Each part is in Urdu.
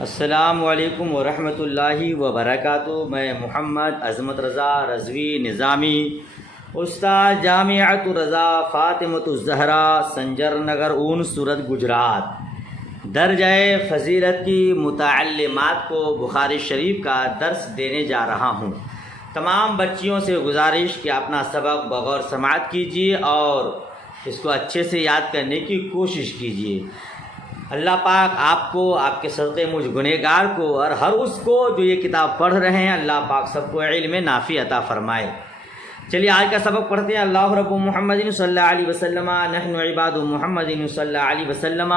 السلام علیکم ورحمۃ اللہ وبرکاتہ۔ میں محمد عظمت رضا رضوی نظامی، استاد جامعۃ رضا فاطمۃ الزہرا سنجر نگر اون سورت گجرات، درجہ فضیلت کی متعلمات کو بخاری شریف کا درس دینے جا رہا ہوں۔ تمام بچیوں سے گزارش کہ اپنا سبق بغور سماعت کیجیے اور اس کو اچھے سے یاد کرنے کی کوشش کیجیے۔ اللہ پاک آپ کو، آپ کے صدقے مجھ گنہگار کو اور ہر اس کو جو یہ کتاب پڑھ رہے ہیں، اللہ پاک سب کو علم نافع عطا فرمائے۔ چلیے آج کا سبق پڑھتے ہیں۔ اللہ رب محمد صلی اللہ علیہ وسلم، نحن عباد محمد صلی اللہ علیہ وسلم۔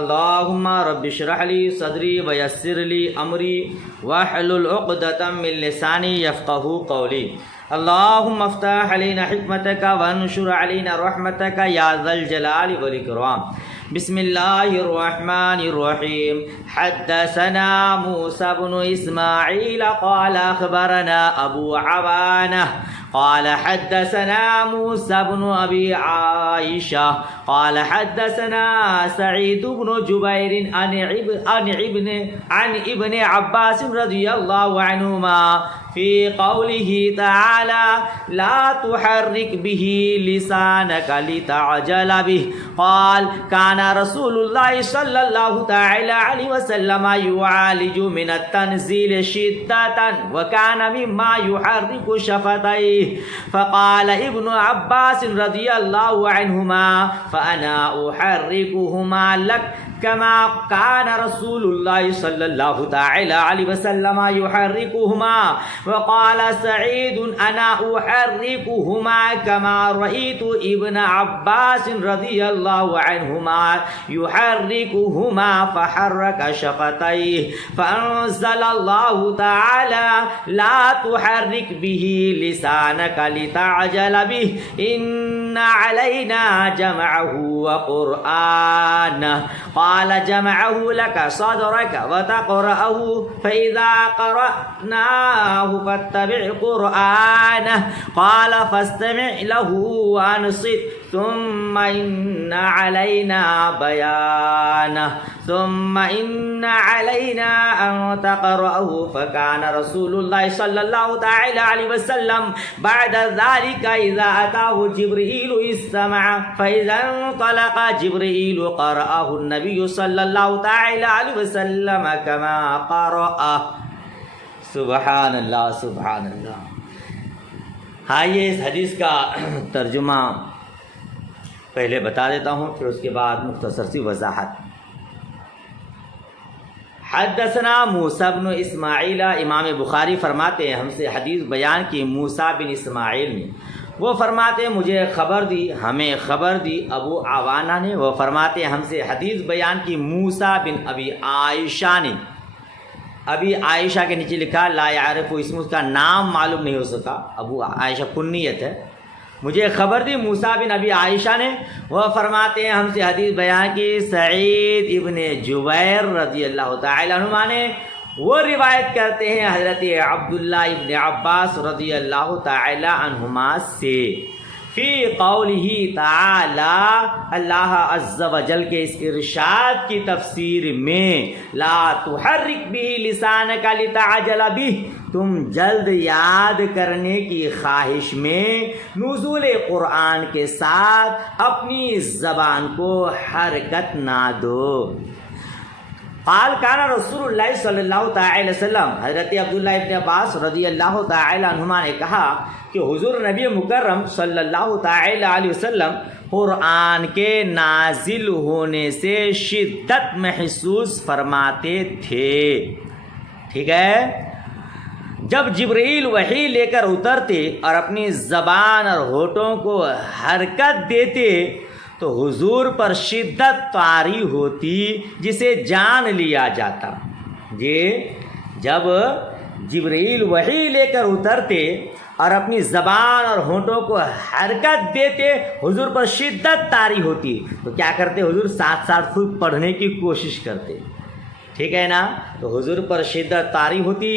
اللہم رب اشرح لی صدری ویسر لی امری واحلل عقدۃ من لسانی یفقہوا قولی۔ اللہم افتح علینا حکمتک وانشر علینا رحمتک یا ذا الجلال والاکرام۔ بسم اللہ الرحمن الرحیم۔ حدثنا موسیٰ بن اسماعیل قال اخبرنا ابو عوانہ قال حدثنا موسى بن أبي عائشة قال حدثنا سعيد بن جبير عن ابن عباس رضي الله عنهما في قوله تعالى لا تحرك به لسانك لتعجل به قال كان رسول الله صلى الله تعالى عليه وسلم يعالج من التنزيل شدة وكان مما يحرك شفتيه فقال ابن عباس رضي الله عنهما فأنا أحركهما لك كما كان رسول الله صلى الله تعالى عليه وسلم يحركهما وقال سعيد أنا أحركهما كما رأيت ابن عباس رضي الله عنهما يحركهما فحرك شفتيه فأنزل الله تعالى لا تحرك به لسانك لتعجل به إن علينا جمعه وقرآنه قال جمعه لك صدرك وتقرأه فإذا قرأناه فاتبع قرآنه قال فاستمع له وأنصت ثم إن علينا بيانه ثم إن علينا أن تقرأه فكان رسول الله صلى الله تعالى عليه وسلم بعد ذلك إذا أتاه جبريل استمع فإذا انطلق جبريل قرأه النبي صلى الله تعالى عليه وسلم كما قرأه۔ سبحان اللہ سبحان اللہ۔ آئیے اس حدیث کا ترجمہ پہلے بتا دیتا ہوں، پھر اس کے بعد مختصر سی وضاحت۔ حدثنا موسیٰ بن اسماعیل، امام بخاری فرماتے ہیں ہم سے حدیث بیان کی موسیٰ بن اسماعیل نے، وہ فرماتے ہیں مجھے خبر دی، ہمیں خبر دی ابو عوانہ نے، وہ فرماتے ہیں ہم سے حدیث بیان کی موسیٰ بن ابی عائشہ نے۔ ابی عائشہ کے نیچے لکھا لا یعرف، اس میں اس کا نام معلوم نہیں ہو سکا، ابو عائشہ کنیت ہے۔ مجھے خبر دی موسیٰ بن ابی عائشہ نے، وہ فرماتے ہیں ہم سے حدیث بیان کی سعید ابن جبیر رضی اللہ تعالی عنہما نے، وہ روایت کرتے ہیں حضرت عبداللہ ابن عباس رضی اللہ تعالی عنہما سے، فی قولہ تعالی، اللہ عز و جل کے اس ارشاد کی تفسیر میں، لا تحرک بہ لسانک لتعجل بہ، تم جلد یاد کرنے کی خواہش میں نزول قرآن کے ساتھ اپنی زبان کو حرکت نہ دو۔ قال کان رسول اللہ صلی اللہ تعالی وسلم، حضرت عبداللہ ابن عباس رضی اللہ تعالی عنہما نے کہا کہ حضور نبی مکرم صلی اللہ تعالی علیہ وسلم قرآن کے نازل ہونے سے شدت محسوس فرماتے تھے۔ ٹھیک ہے، جب جبرائیل وحی لے کر اترتے اور اپنی زبان اور ہونٹوں کو حرکت دیتے تو حضور پر شدت طاری ہوتی جسے جان لیا جاتا۔ جب جبرائیل وحی لے کر اترتے اور اپنی زبان اور ہونٹوں کو حرکت دیتے، حضور پر شدت طاری ہوتی، تو کیا کرتے حضور؟ ساتھ ساتھ خود پڑھنے کی کوشش کرتے۔ ٹھیک ہے نا. تو حضور پر شدت طاری ہوتی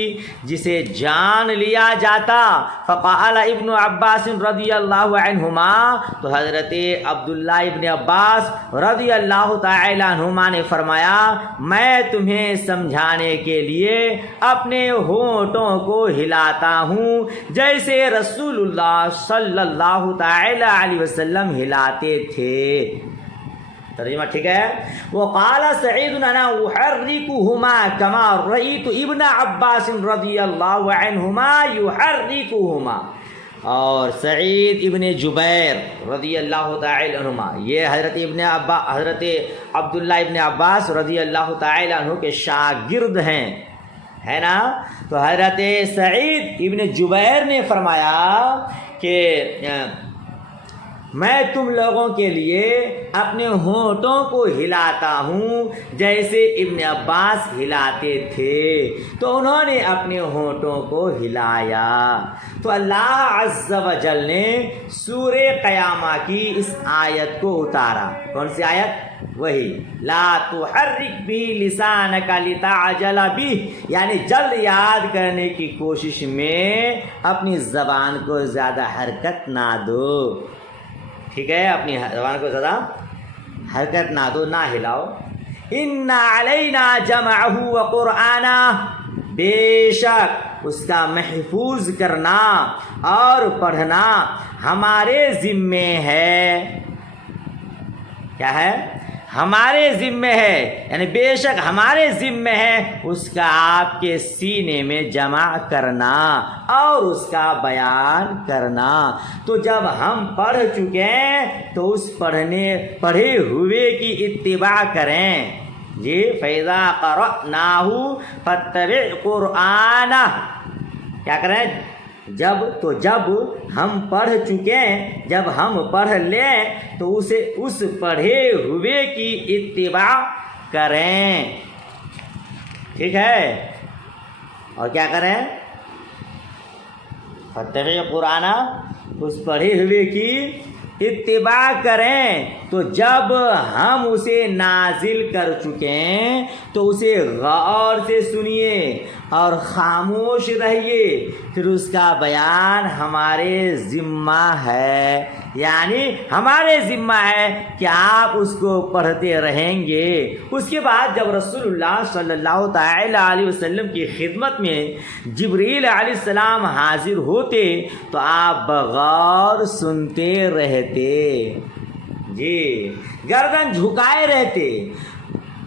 جسے جان لیا جاتا. فقال ابن عباس رضی اللہ عنہما, تو حضرت عبداللہ ابن عباس رضی اللہ تعالی عنہما نے فرمایا, میں تمہیں سمجھانے کے لیے اپنے ہونٹوں کو ہلاتا ہوں جیسے رسول اللہ صلی اللہ تعالی علیہ وسلم ہلاتے تھے. ترجمہ ٹھیک ہے. وقال سعید انا احركهما كما رأيت ابن عباس رضی اللہ عنہما يحركهما. اور سعید ابن جبیر رضی اللہ تعالی عنہما, یہ حضرت عبداللہ ابن عباس رضی اللہ تعالی عنہ کے شاگرد ہیں, ہے نا. تو حضرت سعید ابن جبیر نے فرمایا کہ میں تم لوگوں کے لیے اپنے ہونٹوں کو ہلاتا ہوں جیسے ابن عباس ہلاتے تھے. تو انہوں نے اپنے ہونٹوں کو ہلایا. تو اللہ عز و جل نے سورہ قیامہ کی اس آیت کو اتارا. کون سی آیت؟ وہی لا تحرک بھی لسانک لتعجل بھی, یعنی جلد یاد کرنے کی کوشش میں اپنی زبان کو زیادہ حرکت نہ دو. ٹھیک ہے, اپنی زبان کو زیادہ حرکت نہ دو, نہ ہلاؤ. ان علینا جمعہ وقرآنہ, بے شک اس کا محفوظ کرنا اور پڑھنا ہمارے ذمے ہے. کیا ہے؟ ہمارے ذمے ہے, یعنی بے شک ہمارے ذمے ہے اس کا آپ کے سینے میں جمع کرنا اور اس کا بیان کرنا. تو جب ہم پڑھ چکے ہیں تو اس پڑھے ہوئے کی اتباع کریں. جی فَإِذَا قَرَأْنَاهُ فَاتَّبِعْ قُرْآنَهُ. کیا کریں؟ جب ہم پڑھ چکے, جب ہم پڑھ لیں تو اسے اس پڑھے ہوئے کی اتباع کریں. ٹھیک ہے, اور کیا کریں؟ فتح قرآن, اس پڑھے ہوئے کی اتباع کریں. تو جب ہم اسے نازل کر چکے ہیں تو اسے غور سے سنیے اور خاموش رہیے. پھر اس کا بیان ہمارے ذمہ ہے, یعنی ہمارے ذمہ ہے کہ آپ اس کو پڑھتے رہیں گے. اس کے بعد جب رسول اللہ صلی اللہ تعالی علیہ وسلم کی خدمت میں جبریل علیہ السلام حاضر ہوتے تو آپ بغور سنتے رہتے. جی گردن جھکائے رہتے.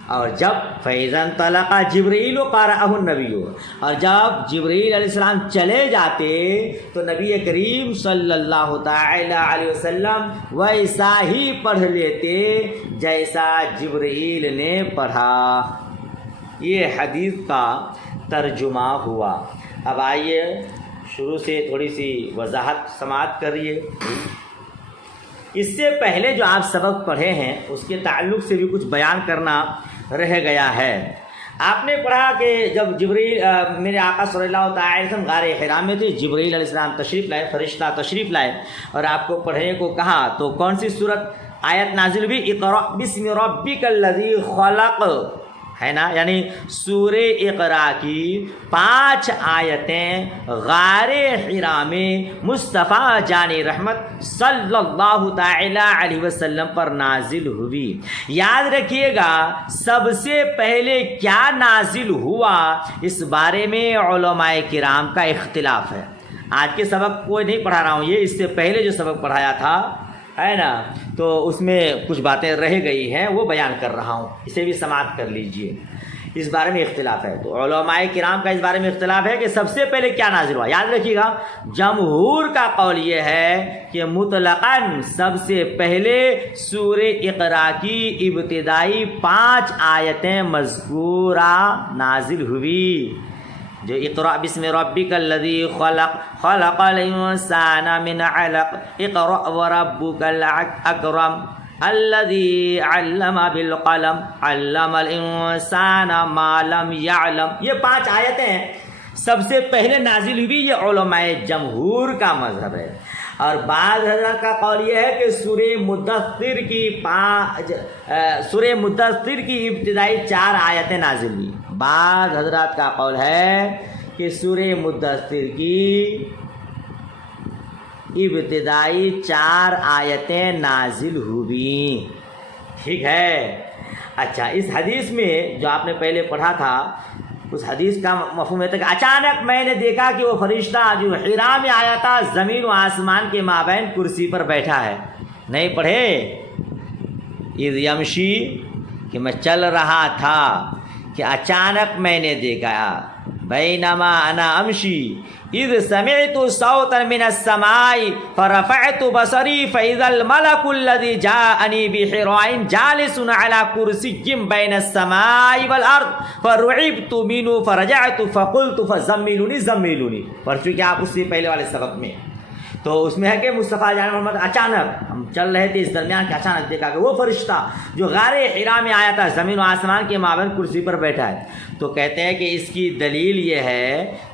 اور جب فیضاً طلقہ جبریل قرأہ النبی, اور جب جبریل علیہ السلام چلے جاتے تو نبی کریم صلی اللہ تعالی علیہ وسلم ویسا ہی پڑھ لیتے جیسا جبریل نے پڑھا. یہ حدیث کا ترجمہ ہوا. اب آئیے شروع سے تھوڑی سی وضاحت سماعت کریے. اس سے پہلے جو آپ سبق پڑھے ہیں اس کے تعلق سے بھی کچھ بیان کرنا رہ گیا ہے. آپ نے پڑھا کہ جب جبریل میرے آقا صلی اللہ تعالی وسلم غار حرا میں تھے, جبریل علیہ السلام تشریف لائے, فرشتہ تشریف لائے اور آپ کو پڑھنے کو کہا. تو کون سی صورت آیت نازل ہوئی؟ اقرأ بسم ربک الذی خلق, ہے نا. یعنی سورہ اقرا کی 5 آیتیں غار حرا میں مصطفیٰ جان رحمت صلی اللہ تعالی علیہ وسلم پر نازل ہوئی. یاد رکھیے گا سب سے پہلے کیا نازل ہوا اس بارے میں علماء کرام کا اختلاف ہے. آج کے سبق کوئی نہیں پڑھا رہا ہوں, یہ اس سے پہلے جو سبق پڑھایا تھا ہے نا, تو اس میں کچھ باتیں رہ گئی ہیں وہ بیان کر رہا ہوں, اسے بھی سماعت کر لیجئے. اس بارے میں اختلاف ہے. تو علماء کرام کا اس بارے میں اختلاف ہے کہ سب سے پہلے کیا نازل ہوا. یاد رکھیے گا جمہور کا قول یہ ہے کہ مطلقاً سب سے پہلے سورہ اقرا کی ابتدائی 5 آیتیں مذکورہ نازل ہوئی, جو اقرأ بسم ربک الذی خلق خلق الانسان من علق اقرأ وربک الاکرم الذی علم بالقلم علم الانسان ما لم یعلم. یہ 5 آیتیں سب سے پہلے نازل ہوئی. یہ علماء جمہور کا مذہب ہے. اور بعض حضرات کا قول یہ ہے کہ سورہ مدثر کی ابتدائی 4 آیتیں نازل ہوئی. بعض حضرات کا قول ہے کہ سورہ مدثر کی ابتدائی 4 آیتیں نازل ہوئی. ٹھیک ہے. اچھا، اس حدیث میں جو آپ نے پہلے پڑھا تھا اس حدیث کا مفہوم یہ تھا کہ اچانک میں نے دیکھا کہ وہ فرشتہ جو حرا میں آیا تھا زمین و آسمان کے مابین کرسی پر بیٹھا ہے. نہیں پڑھے؟ اذ یمشی، کہ میں چل رہا تھا کہ اچانک میں نے دیکھا. بینما انا امشی اذ سمعت صوتا من السماء فرفعت بصری فاذا الملك الذي جاءني بحراء جالس على كرسي بين السماء والارض فرعبت منه فرجعت فقلت فزملوني. پڑھ چکے آپ اس سے پہلے والے سبق میں. تو اس میں ہے کہ مصطفیٰ جان محمد اچانک ہم چل رہے تھے اس درمیان کہ اچانک دیکھا کہ وہ فرشتہ جو غار حرا میں آیا تھا زمین و آسمان کے مابین کرسی پر بیٹھا ہے. تو کہتے ہیں کہ اس کی دلیل یہ ہے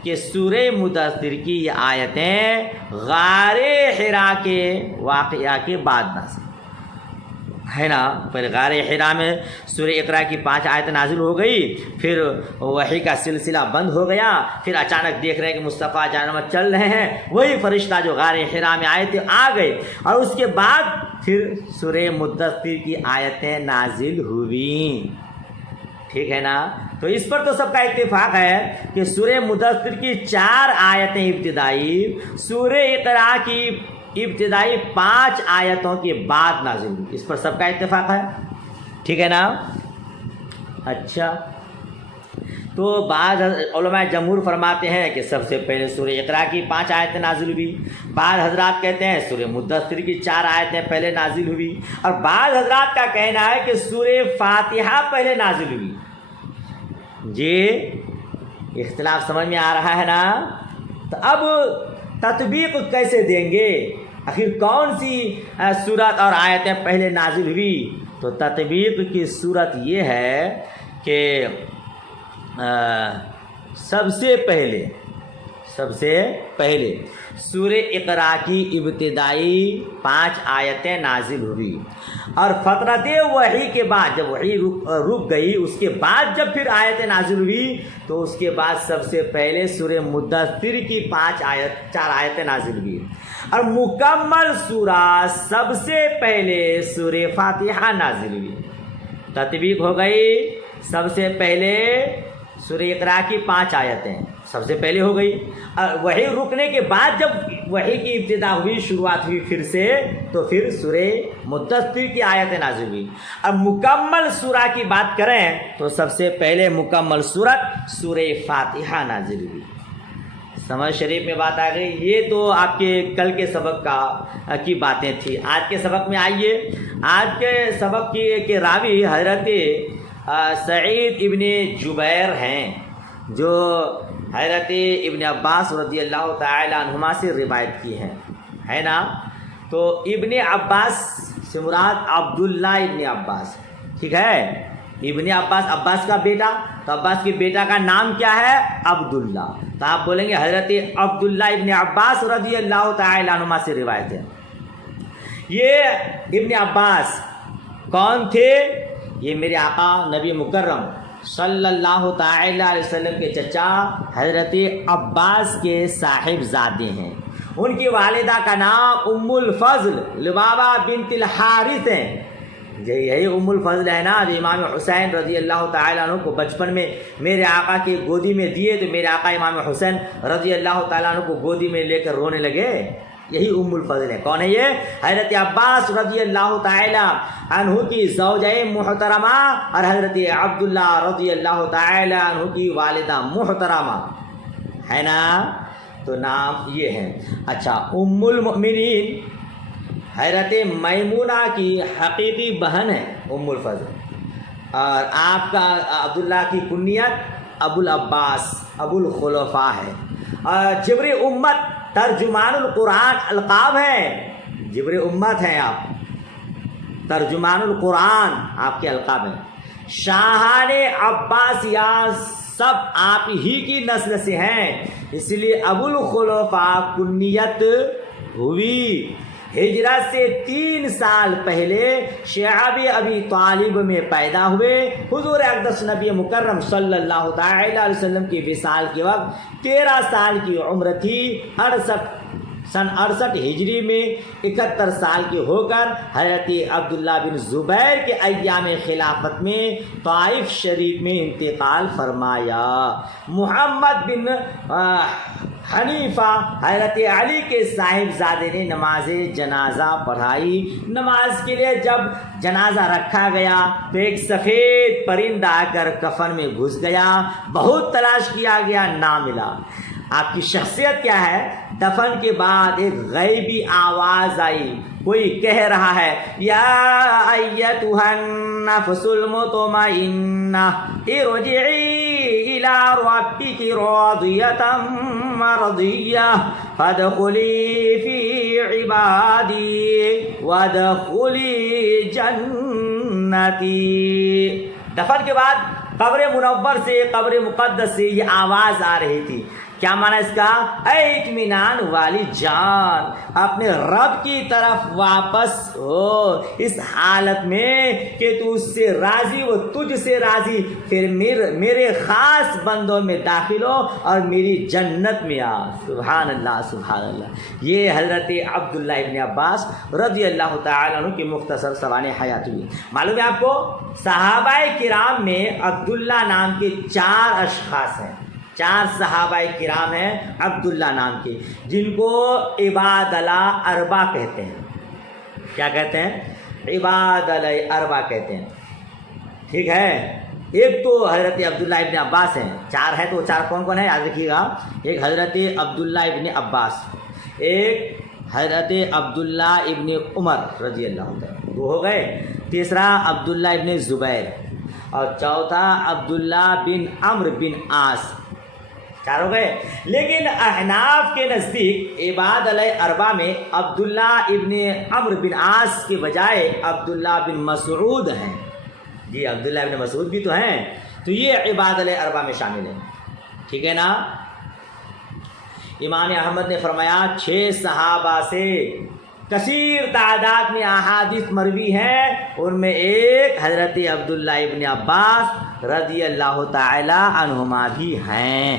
کہ سورہ مدثر کی یہ آیتیں غار حرا کے واقعہ کے بعد نازل ہے نا. پھر غار حرا میں سورہ اقرا کی 5 آیتیں نازل ہو گئی، پھر وحی کا سلسلہ بند ہو گیا. پھر اچانک دیکھ رہے ہیں کہ مصطفیٰ جان محمد چل رہے ہیں، وہی فرشتہ جو غار حرا میں آئے تھے آ گئے، اور اس کے بعد پھر سورہ مدثر کی آیتیں نازل ہوئیں. ٹھیک ہے نا. تو اس پر تو سب کا اتفاق ہے کہ سورہ مدثر کی 4 آیتیں ابتدائی سورہ اقرا کی ابتدائی 5 آیتوں کے بعد نازل ہوئی. اس پر سب کا اتفاق ہے. ٹھیک ہے نا. اچھا، تو بعض علماء جمہور فرماتے ہیں کہ سب سے پہلے سورہ اقرا کی 5 آیتیں نازل ہوئی. بعض حضرات کہتے ہیں سورہ مدثر کی 4 آیتیں پہلے نازل ہوئی. اور بعض حضرات کا کہنا ہے کہ سورہ فاتحہ پہلے نازل ہوئی. جی اختلاف سمجھ میں آ رہا ہے نا. تو اب تطبیق کیسے دیں گے؟ آخر کون سی صورت اور آیتیں پہلے نازل ہوئی؟ تو تطبیق کی صورت یہ ہے کہ سب سے پہلے سورہ اقرا کی ابتدائی 5 آیتیں نازل ہوئی، اور فترت وحی کے بعد جب وحی رک گئی اس کے بعد جب پھر آیتیں نازل ہوئی تو اس کے بعد سب سے پہلے سورہ مدثر کی 4 آیتیں نازل ہوئی، اور مکمل سورہ سب سے پہلے سورہ فاتحہ نازل ہوئی. تطبیق ہو گئی. سب سے پہلے سورہ اقرا کی 5 آیتیں سب سے پہلے ہو گئی، اور وحی رکنے کے بعد جب وحی کی ابتدا ہوئی، شروعات ہوئی پھر سے، تو پھر سورہ مدثر کی آیتیں نازل ہوئی. اب مکمل سورہ کی بات کریں تو سب سے پہلے مکمل سورت سورہ فاتحہ نازل ہوئی. سمجھ شریف میں بات آ گئی. یہ تو آپ کے کل کے سبق کی باتیں تھیں. آج کے سبق میں آئیے. آج کے سبق کے راوی حضرت سعید ابن جبیر ہیں، جو حضرت ابن عباس رضی اللہ تعالی عنہما سے روایت کی ہیں، ہے نا. تو ابن عباس سے مراد عبداللہ ابن عباس. ٹھیک ہے. ابن عباس کا بیٹا، تو عباس کے بیٹا کا نام کیا ہے؟ عبداللہ. تو آپ بولیں گے حضرت عبداللہ ابن عباس رضی اللہ تعالی عنہما سے روایت ہے. یہ ابن عباس کون تھے؟ یہ میرے آقا نبی مکرم صلی اللہ تعالی علیہ وسلم کے چچا حضرت عباس کے صاحب زادے ہیں. ان کی والدہ کا نام ام الفضل لبابہ بنت الحارث ہیں. یہی ام الفضل ہے نا جو امام حسین رضی اللہ تعالیٰ عنہ کو بچپن میں میرے آقا کی گودی میں دیے، تو میرے آقا امام حسین رضی اللہ تعالیٰ عنہ کو گودی میں لے کر رونے لگے. یہی ام الفضل ہے. کون ہے یہ؟ حضرت عباس رضی اللہ تعالیٰ عنہ کی زوجہ محترمہ اور حضرت عبداللہ رضی اللہ تعالیٰ عنہ کی والدہ محترمہ ہے نا. تو نام یہ ہے. اچھا، ام المؤمنین حضرت میمونہ کی حقیقی بہن ہے ام الفضل، اور آپ کا عبداللہ کی کنیت ابو العباس ابو الخلفاء ہے. اور جبر امت ترجمان القرآن القاب ہیں. جبر امت ہیں آپ، ترجمان القرآن آپ کے القاب ہیں. شاہان عباسیہ سب آپ ہی کی نسل سے ہیں، اس لیے ابو الخلفاء کنیت ہوئی۔ ہجرت سے 3 سال پہلے شعب ابی طالب میں پیدا ہوئے۔ حضور اقدس نبی مکرم صلی اللہ تعالی علیہ وسلم کی وصال کے وقت 13 سال کی عمر تھی۔ سن 68 ہجری میں 71 سال کے ہو کر حضرت عبداللہ بن زبیر کے ایام خلافت میں طائف شریف میں انتقال فرمایا۔ محمد بن حنیفہ حضرت علی کے صاحبزادے نے نماز جنازہ پڑھائی۔ نماز کے لیے جب جنازہ رکھا گیا تو ایک سفید پرندہ آ کر کفن میں گھس گیا۔ بہت تلاش کیا گیا، نہ ملا۔ آپ کی شخصیت کیا ہے؟ دفن کے بعد ایک غیبی آواز آئی، کوئی کہہ رہا ہے یا ایتھا النفس المطمئنہ ارجعی الی ربک راضیۃ مرضیہ فادخلی فی عبادی وادخلی جنتی۔ دفن کے بعد قبر منور سے، قبر مقدس سے یہ آواز آ رہی تھی۔ کیا معنی اس کا؟ اے اطمینان والی جان، اپنے رب کی طرف واپس ہو، اس حالت میں کہ تو اس سے راضی، وہ تجھ سے راضی، پھر میرے خاص بندوں میں داخل ہو اور میری جنت میں آ۔ سبحان اللہ، سبحان اللہ۔ یہ حضرت عبداللہ ابن عباس رضی اللہ تعالیٰ عنہ کی مختصر سوانح حیات ہوئی۔ معلوم ہے آپ کو، صحابہ کرام میں عبداللہ نام کے 4 اشخاص ہیں، 4 صحابہ کرام ہیں عبداللہ نام کے، جن کو عباد الاربع کہتے ہیں۔ کیا کہتے ہیں؟ عباد الاربع کہتے ہیں، ٹھیک ہے۔ ایک تو حضرت عبداللہ ابن عباس ہیں، 4 ہے تو 4 کون کون ہے یاد رکھیے گا۔ ایک حضرت عبداللہ ابن عباس، ایک حضرت عبداللہ ابن عمر رضی اللہ عنہ، 2 ہو گئے۔ تیسرا عبداللہ ابن زبیر، اور چوتھا عبداللہ بن عمرو بن عاص، 4 ہو گئے۔ لیکن احناف کے نزدیک عباد الاربع میں عبداللہ ابن عمرو بن عاص کے بجائے عبداللہ بن مسعود ہیں۔ جی عبداللہ ابن مسعود بھی تو ہیں، تو یہ عباد الاربع میں شامل ہیں، ٹھیک ہے نا۔ امام احمد نے فرمایا 6 صحابہ سے کثیر تعداد میں احادیث مروی ہیں، ان میں ایک حضرت عبداللہ ابن عباس رضی اللہ تعالی عنہما بھی ہیں،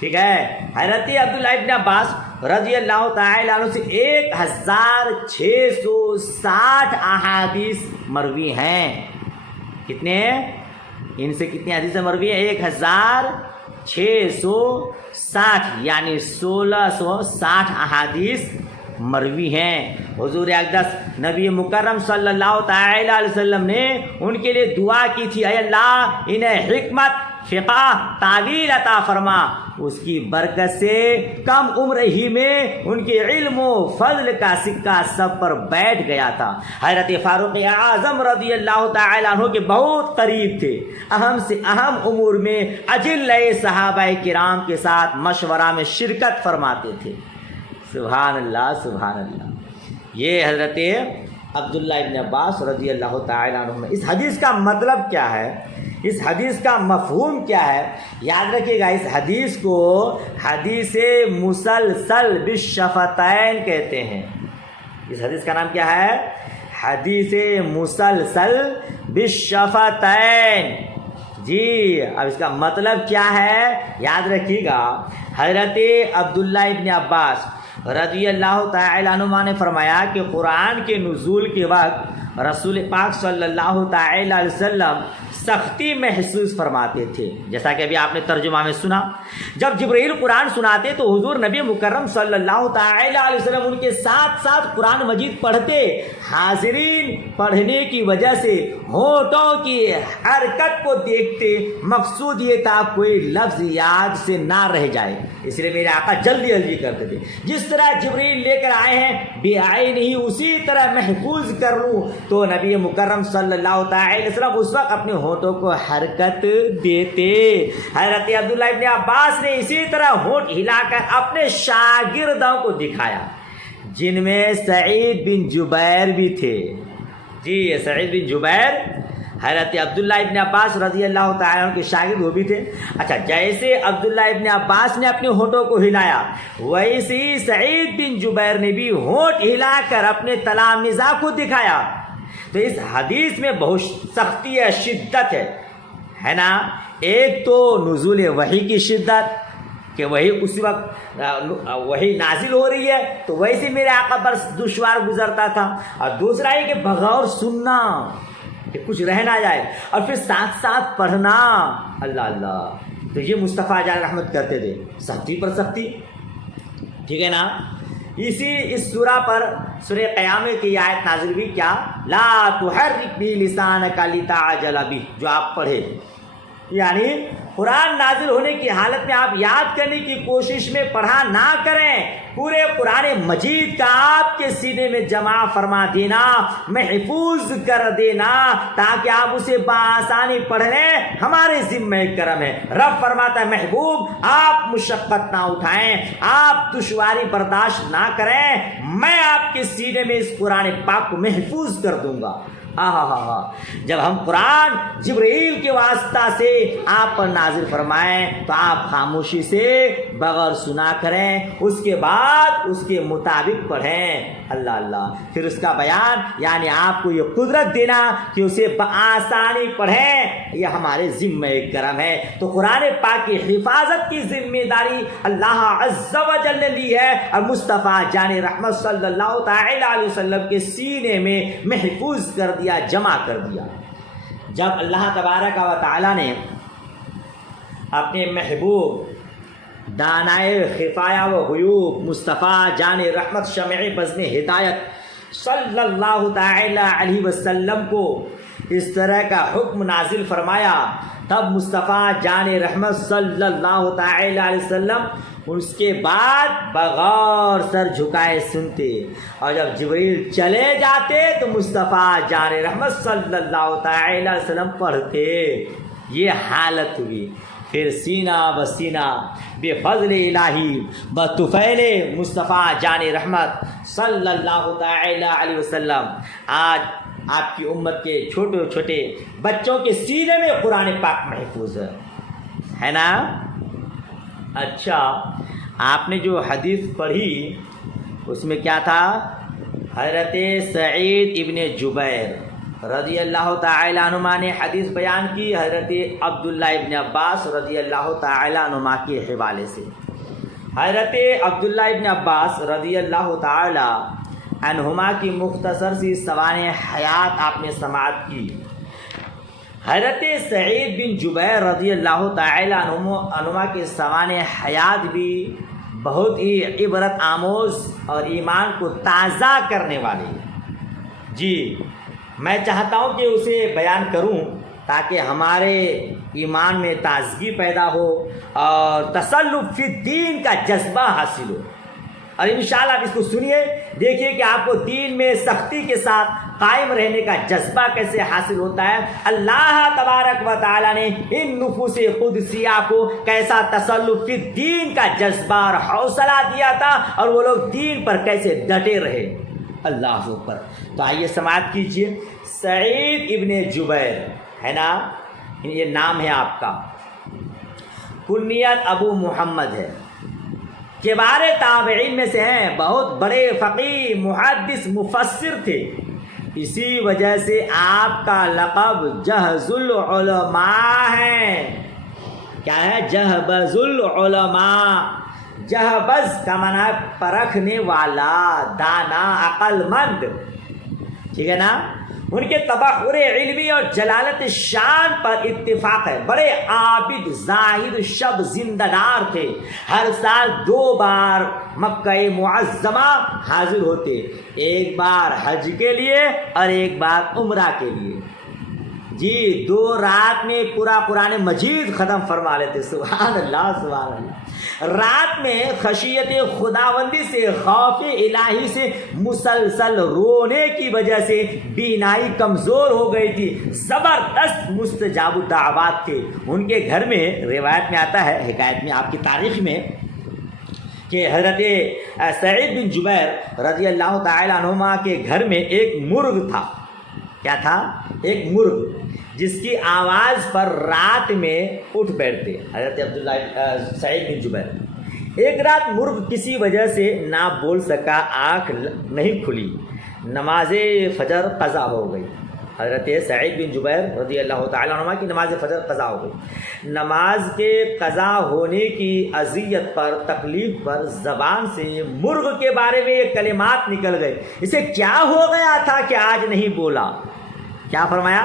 ٹھیک ہے۔ حضرت عبداللہ ابن عباس رضی اللہ تعالی عنہ سے 1660 احادیث مروی ہیں۔ کتنے ہیں؟ ان سے کتنی حدیثیں مروی ہیں؟ 1660، یعنی 1660 احادیث مروی ہیں۔ حضور اقدس نبی مکرم صلی اللہ تعالی علیہ وسلم نے ان کے لیے دعا کی تھی، اے اللہ انہیں حکمت، فقہ، تعویل عطا فرما۔ اس کی برکت سے کم عمر ہی میں ان کے علم و فضل کا سکہ سب پر بیٹھ گیا تھا۔ حضرت فاروق اعظم رضی اللہ تعالی عنہ کے بہت قریب تھے، اہم سے اہم امور میں اجلّہ صحابہ کرام کے ساتھ مشورہ میں شرکت فرماتے تھے۔ سبحان اللہ، سبحان اللہ۔ یہ حضرت عبداللہ ابن عباس رضی اللہ تعالی عنہ۔ اس حدیث کا مطلب کیا ہے؟ اس حدیث کا مفہوم کیا ہے؟ یاد رکھیے گا، اس حدیث کو حدیث مسلسل بالشفتین کہتے ہیں۔ اس حدیث کا نام کیا ہے؟ حدیث مسلسل بالشفتین۔ جی اب اس کا مطلب کیا ہے یاد رکھیے گا۔ حضرت عبداللہ ابن عباس رضی اللہ تعالی عنہ نے فرمایا کہ قرآن کے نزول کے وقت رسول پاک صلی اللہ تعالی علیہ وسلم سختی محسوس فرماتے تھے، جیسا کہ ابھی آپ نے ترجمہ میں سنا۔ جب جبرائیل قرآن سناتے تو حضور نبی مکرم صلی اللہ تعالی علیہ وسلم ان کے ساتھ ساتھ قرآن مجید پڑھتے۔ حاضرین پڑھنے کی وجہ سے ہونٹوں کی حرکت کو دیکھتے، مقصود یہ تھا کوئی لفظ یاد سے نہ رہ جائے، اس لیے میرے آقا جلدی جلدی کرتے تھے، جس طرح جبرائیل لے کر آئے ہیں بے آئے نہیں اسی طرح محفوظ کر لوں۔ تو نبی مکرم صلی اللہ تعالی علیہ وسلم اس وقت اپنے ہونٹوں کو حرکت دیتے۔ حضرت عبداللہ ابن عباس نے اسی طرح ہونٹ ہلا کر اپنے شاگردوں کو دکھایا، جن میں سعید بن جبیر بھی تھے۔ جی سعید بن جبیر حضرت عبداللہ ابن عباس رضی اللہ تعالیٰ عنہ کے شاگرد وہ بھی تھے. اچھا جیسے عبداللہ ابن عباس نے اپنے ہونٹوں کو ہلایا ویسے ہی سعید بن جبیر نے بھی ہونٹ ہلا کر اپنے تلامذہ کو دکھایا. تو اس حدیث میں بہت سختی ہے, شدت ہے نا. ایک تو نزول وحی کی شدت کہ وہی اسی وقت وہی نازل ہو رہی ہے تو ویسے میرے آقا پر دشوار گزرتا تھا, اور دوسرا یہ کہ بغور سننا کہ کچھ رہ نہ جائے, اور پھر ساتھ ساتھ پڑھنا. اللہ اللہ, تو یہ مصطفیٰ جان رحمت کرتے تھے, سختی پر سختی. ٹھیک ہے نا. اس سورہ پر سورہ قیامہ کی آیت نازل ہوئی کیا, لا تحرک بھی لسانک لتعجل بھی, جو آپ پڑھے, یعنی قرآن نازل ہونے کی حالت میں آپ یاد کرنے کی کوشش میں پڑھا نہ کریں. پورے قرآن مجید کا آپ کے سینے میں جمع فرما دینا, محفوظ کر دینا, تاکہ آپ اسے بآسانی پڑھ لیں, ہمارے ذمہ کرم ہے. رب فرماتا ہے محبوب آپ مشقت نہ اٹھائیں, آپ دشواری برداشت نہ کریں, میں آپ کے سینے میں اس قرآن پاک کو محفوظ کر دوں گا. جب ہم قرآن جبرائیل کے واسطہ سے آپ پر نازل فرمائیں تو آپ خاموشی سے بغیر سنا کریں, اس کے بعد اس کے مطابق پڑھیں. اللہ اللہ. پھر اس کا بیان یعنی آپ کو یہ قدرت دینا کہ اسے بآسانی پڑھیں, یہ ہمارے ذمہ کرم ہے. تو قرآن پاک کی حفاظت کی ذمہ داری اللہ عز و جل نے لی ہے, اور مصطفیٰ جان رحمت صلی اللہ تعالی علیہ وسلم کے سینے میں محفوظ کر دیا, جمع کر دیا. جب اللہ تبارک و تعالی نے اپنے محبوب دانائے خفایا و غیوب مصطفیٰ جان رحمت شمع بزم ہدایت صلی اللہ تعالی علیہ وسلم کو اس طرح کا حکم نازل فرمایا, تب مصطفیٰ جان رحمت صلی اللہ تعالی علیہ وسلم اس کے بعد بغور سر جھکائے سنتے, اور جب جبریل چلے جاتے تو مصطفیٰ جان رحمت صلی اللہ تعالی علیہ وسلم پڑھتے. یہ حالت ہوئی. پھر سینہ بسینہ بے فضل الہی بطفیل مصطفیٰ جان رحمت صلی اللہ تعالی علیہ وسلم آج آپ کی امت کے چھوٹے چھوٹے بچوں کے سینے میں قرآن پاک محفوظ ہے نا. اچھا, آپ نے جو حدیث پڑھی اس میں کیا تھا, حضرت سعید ابن جبیر رضی اللہ تعالی عنہما نے حدیث بیان کی حضرت عبداللہ ابن عباس رضی اللہ تعالی عنہما کے حوالے سے. حضرت عبداللہ ابن عباس رضی اللہ تعالی عنہما کی مختصر سی سوانح حیات آپ نے سماعت کی. حضرت سعید بن جبیر رضی اللہ تعالی عنہما کے سوانح حیات بھی بہت ہی عبرت آموز اور ایمان کو تازہ کرنے والے. جی میں چاہتا ہوں کہ اسے بیان کروں تاکہ ہمارے ایمان میں تازگی پیدا ہو اور تسلط فی الدین کا جذبہ حاصل ہو. اور انشاءاللہ آپ اس کو سنیے, دیکھیے کہ آپ کو دین میں سختی کے ساتھ قائم رہنے کا جذبہ کیسے حاصل ہوتا ہے. اللہ تبارک و تعالی نے ان نفوس قدسیہ کو کیسا تسلط فی الدین کا جذبہ اور حوصلہ دیا تھا, اور وہ لوگ دین پر کیسے ڈٹے رہے. اللہ اکبر. تو آئیے سماعت کیجیے. سعید ابن جبیر ہے نا, یہ نام ہے آپ کا, کنیت ابو محمد ہے, کبار تابعین میں سے ہیں, بہت بڑے فقیہ محدث مفسر تھے. اسی وجہ سے آپ کا لقب جہز العلماء ہے. کیا ہے؟ جہبذ العلماء. جہبذ کا معنی ہے پرکھنے والا, دانا, عقل مند. ٹھیک ہے نا. ان کے تبحر علمی اور جلالت شان پر اتفاق ہے. بڑے عابد, زاہد, شب زندہدار تھے. ہر سال 2 بار مکہ معظمہ حاضر ہوتے, ایک بار حج کے لیے اور ایک بار عمرہ کے لیے. جی 2 رات میں پورا قرآن مجید ختم فرما لیتے. سبحان اللہ سبحان اللہ. رات میں خشیت خداوندی سے, خوف الہی سے مسلسل رونے کی وجہ سے بینائی کمزور ہو گئی تھی. زبردست مستجاب الدعوات تھے. ان کے گھر میں روایت میں آتا ہے, حکایت میں, آپ کی تاریخ میں, کہ حضرت سعید بن جبیر رضی اللہ تعالی عنہما کے گھر میں ایک مرغ تھا. کیا تھا؟ ایک مرغ. جس کی آواز پر رات میں اٹھ بیٹھتے. حضرت عبداللہ سعید بن جبیر. ایک رات مرغ کسی وجہ سے نہ بول سکا, آنکھ نہیں کھلی, نماز فجر قضا ہو گئی. حضرت سعید بن جبیر رضی اللہ تعالیٰ عنہ کی نماز فجر قضا ہو گئی. نماز کے قضا ہونے کی اذیت پر, تکلیف پر زبان سے مرغ کے بارے میں یہ کلمات نکل گئے. اسے کیا ہو گیا تھا کہ آج نہیں بولا؟ کیا فرمایا؟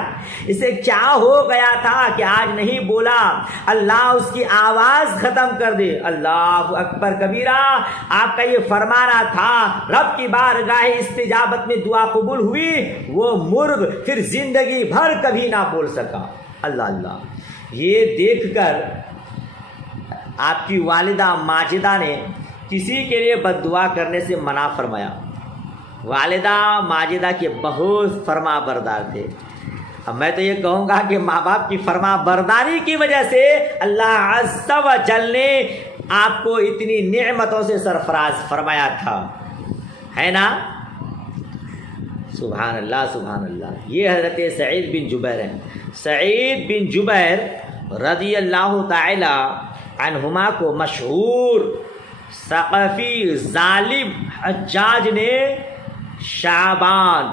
اسے کیا ہو گیا تھا کہ آج نہیں بولا؟ اللہ اس کی آواز ختم کر دے. اللہ اکبر کبیرہ. آپ کا یہ فرمانا تھا رب کی بارگاہ استجابت میں دعا قبول ہوئی, وہ مرغ پھر زندگی بھر کبھی نہ بول سکا. اللہ اللہ. یہ دیکھ کر آپ کی والدہ ماجدہ نے کسی کے لیے بد دعا کرنے سے منع فرمایا. والدہ ماجدہ کے بہت فرما بردار تھے. اب میں تو یہ کہوں گا کہ ماں باپ کی فرما برداری کی وجہ سے اللہ عز و جل نے آپ کو اتنی نعمتوں سے سرفراز فرمایا تھا, ہے نا؟ سبحان اللہ سبحان اللہ. یہ حضرت سعید بن جبیر ہیں. سعید بن جبیر رضی اللہ تعالی عنہما کو مشہور ثقفی ظالم حجاج نے شعبان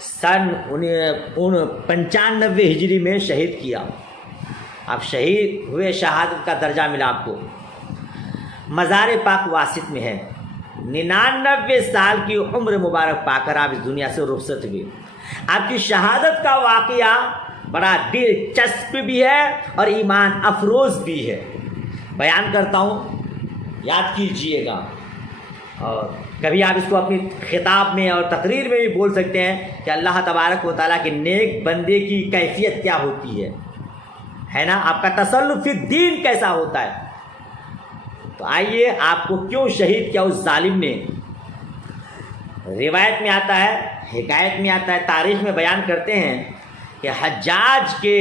سن 95 ہجری میں شہید کیا. آپ شہید ہوئے, شہادت کا درجہ ملا آپ کو. مزار پاک واسط میں ہے. 99 سال کی عمر مبارک پا کر آپ اس دنیا سے رخصت ہوئے. آپ کی شہادت کا واقعہ بڑا دلچسپ بھی ہے اور ایمان افروز بھی ہے. بیان کرتا ہوں, یاد کیجئے گا, اور کبھی آپ اس کو اپنی خطاب میں اور تقریر میں بھی بول سکتے ہیں کہ اللہ تبارک و تعالیٰ کے نیک بندے کی کیفیت کیا ہوتی ہے نا؟ آپ کا تسلط فی الدین کیسا ہوتا ہے. تو آئیے, آپ کو کیوں شہید کیا اس ظالم نے؟ روایت میں آتا ہے, حکایت میں آتا ہے, تاریخ میں بیان کرتے ہیں کہ حجاج کے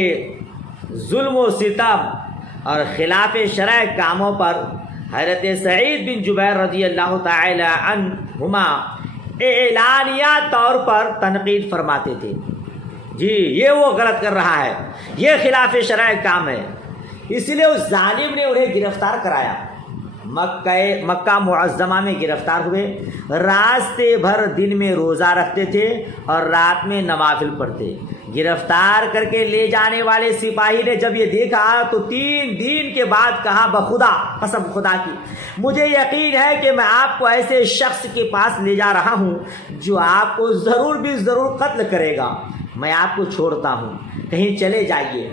ظلم و ستم اور خلاف شرع کاموں پر حضرت سعید بن جبیر رضی اللہ تعالی عنہما اعلانیہ طور پر تنقید فرماتے تھے. جی یہ وہ غلط کر رہا ہے, یہ خلاف شرع کام ہے. اس لیے اس ظالم نے انہیں گرفتار کرایا. مکہ معظمہ میں گرفتار ہوئے. راستے بھر دن میں روزہ رکھتے تھے اور رات میں نوافل پڑھتے. گرفتار کر کے لے جانے والے سپاہی نے جب یہ دیکھا تو 3 دن کے بعد کہا, بخدا, قسم خدا کی, مجھے یقین ہے کہ میں آپ کو ایسے شخص کے پاس لے جا رہا ہوں جو آپ کو ضرور بھی ضرور قتل کرے گا. میں آپ کو چھوڑتا ہوں, کہیں چلے جائیے.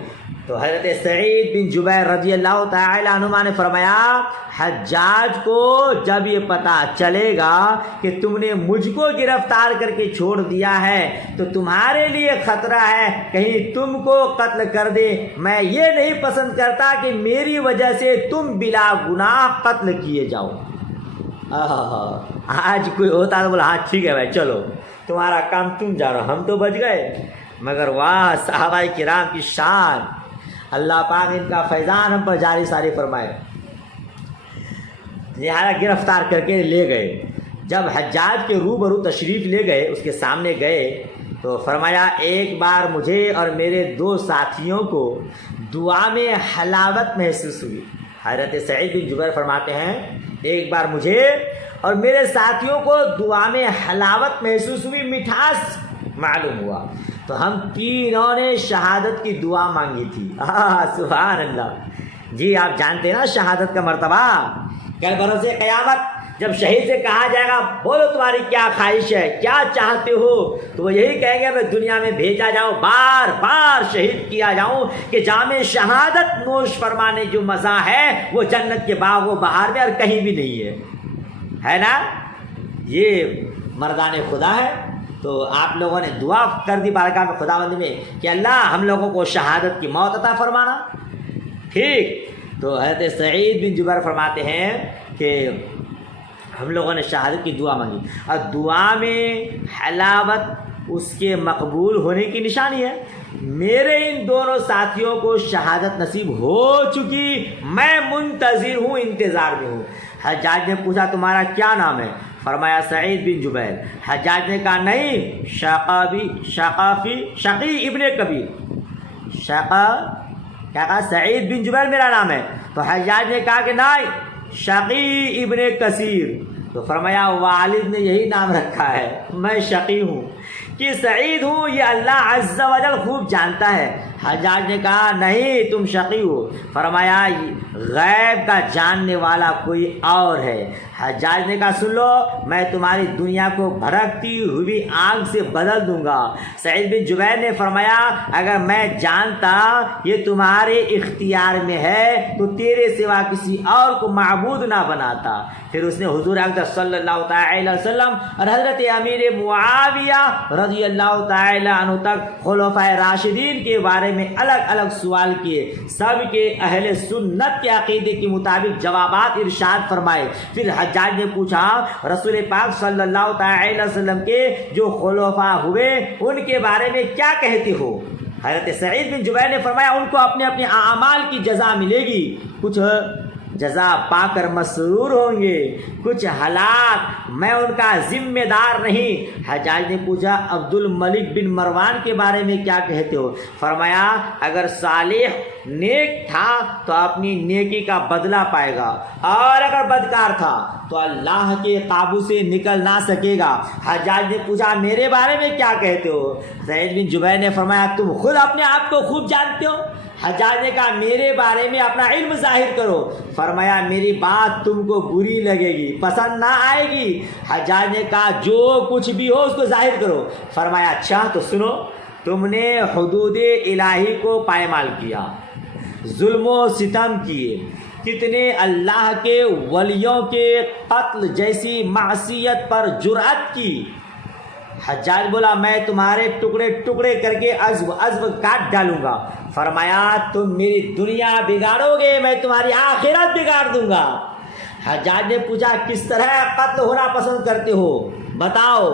تو حضرت سعید بن جبیر رضی اللہ تعالی عنہما نے فرمایا, حجاج کو جب یہ پتہ چلے گا کہ تم نے مجھ کو گرفتار کر کے چھوڑ دیا ہے تو تمہارے لیے خطرہ ہے کہیں تم کو قتل کر دے. میں یہ نہیں پسند کرتا کہ میری وجہ سے تم بلا گناہ قتل کیے جاؤ. آج کوئی ہوتا تو بولا ہاں ٹھیک ہے بھائی چلو تمہارا کام تم جانو, ہم تو بچ گئے. مگر واہ صحابہ کرام کی شان, اللہ پاک ان کا فیضان ہم پر جاری ساری فرمائے. لہٰذا گرفتار کر کے لے گئے. جب حجاج کے روبرو تشریف لے گئے, اس کے سامنے گئے تو فرمایا, ایک بار مجھے اور میرے 2 ساتھیوں کو دعا میں حلاوت محسوس ہوئی. حضرت سعید بن جبیر فرماتے ہیں, ایک بار مجھے اور میرے ساتھیوں کو دعا میں حلاوت محسوس ہوئی, مٹھاس معلوم ہوا. تو ہم تینوں نے شہادت کی دعا مانگی تھی. سبحان اللہ. جی آپ جانتے ہیں نا شہادت کا مرتبہ. کل بروز قیامت جب شہید سے کہا جائے گا بولو تمہاری کیا خواہش ہے, کیا چاہتے ہو, تو وہ یہی کہیں گے میں دنیا میں بھیجا جاؤں, بار بار شہید کیا جاؤں کہ جام شہادت نوش فرمانے جو مزہ ہے وہ جنت کے باغ و بہار میں اور کہیں بھی نہیں ہے نا. یہ مردان خدا ہے. تو آپ لوگوں نے دعا کر دی بارگاہ میں خداوند میں کہ اللہ ہم لوگوں کو شہادت کی موت عطا فرمانا. ٹھیک. تو حضرت سعید بن جبیر فرماتے ہیں کہ ہم لوگوں نے شہادت کی دعا مانگی, اور دعا میں حلاوت اس کے مقبول ہونے کی نشانی ہے. میرے ان دونوں ساتھیوں کو شہادت نصیب ہو چکی, میں منتظر ہوں, انتظار میں ہوں. حجاج نے پوچھا تمہارا کیا نام ہے؟ فرمایا سعید بن جبیر. حجاج نے کہا نہیں, شقی ابن کبیر. شقا کیا کہا سعید بن جبیر میرا نام ہے. تو حجاج نے کہا کہ نہیں شقی ابن کثیر. تو فرمایا والد نے یہی نام رکھا ہے, میں شقی ہوں کہ سعید ہوں, یہ اللہ عز و جل خوب جانتا ہے. حجاج نے کہا نہیں تم شقی ہو. فرمایا غیب کا جاننے والا کوئی اور ہے. حجاج نے کہا سن لو میں تمہاری دنیا کو بھڑکتی ہوئی آگ سے بدل دوں گا. سعید بن جبیر نے فرمایا اگر میں جانتا یہ تمہارے اختیار میں ہے تو تیرے سوا کسی اور کو معبود نہ بناتا. پھر اس نے حضور اقدس صلی اللہ تعالی علیہ وسلم اور حضرت امیر معاویہ رضی اللہ تعالی عنہ تک خلفائے راشدین کے بارے میں الگ الگ سوال کیے. سب کے اہل سنت کے عقیدے کے مطابق جوابات ارشاد فرمائے. پھر حجاج نے پوچھا رسول پاک صلی اللہ تعالی علیہ وسلم کے جو خلفاء ہوئے ان کے بارے میں کیا کہتے ہو؟ حضرت سعید بن جبیر نے فرمایا ان کو اپنے اپنے اعمال کی جزا ملے گی, کچھ جزا پا کر مسرور ہوں گے, کچھ ہلاک میں ان کا ذمہ دار نہیں. حجاج نے پوچھا عبد الملک بن مروان کے بارے میں کیا کہتے ہو؟ فرمایا اگر صالح نیک تھا تو اپنی نیکی کا بدلہ پائے گا, اور اگر بدکار تھا تو اللہ کے قابو سے نکل نہ سکے گا. حجاج نے پوچھا میرے بارے میں کیا کہتے ہو؟ سعید بن جبیر نے فرمایا تم خود اپنے آپ کو خوب جانتے ہو. حجاج نے کہا میرے بارے میں اپنا علم ظاہر کرو. فرمایا میری بات تم کو بری لگے گی, پسند نہ آئے گی. حجاج نے کہا جو کچھ بھی ہو اس کو ظاہر کرو. فرمایا اچھا تو سنو, تم نے حدود الہی کو پائمال کیا, ظلم و ستم کیے, کتنے اللہ کے ولیوں کے قتل جیسی معصیت پر جرأت کی. حجاج بولا میں تمہارے ٹکڑے ٹکڑے کر کے عزب کاٹ ڈالوں گا. فرمایا تم میری دنیا بگاڑو گے میں تمہاری آخرت بگاڑ دوں گا. حجاج نے پوچھا کس طرح قتل ہونا پسند کرتے ہو بتاؤ.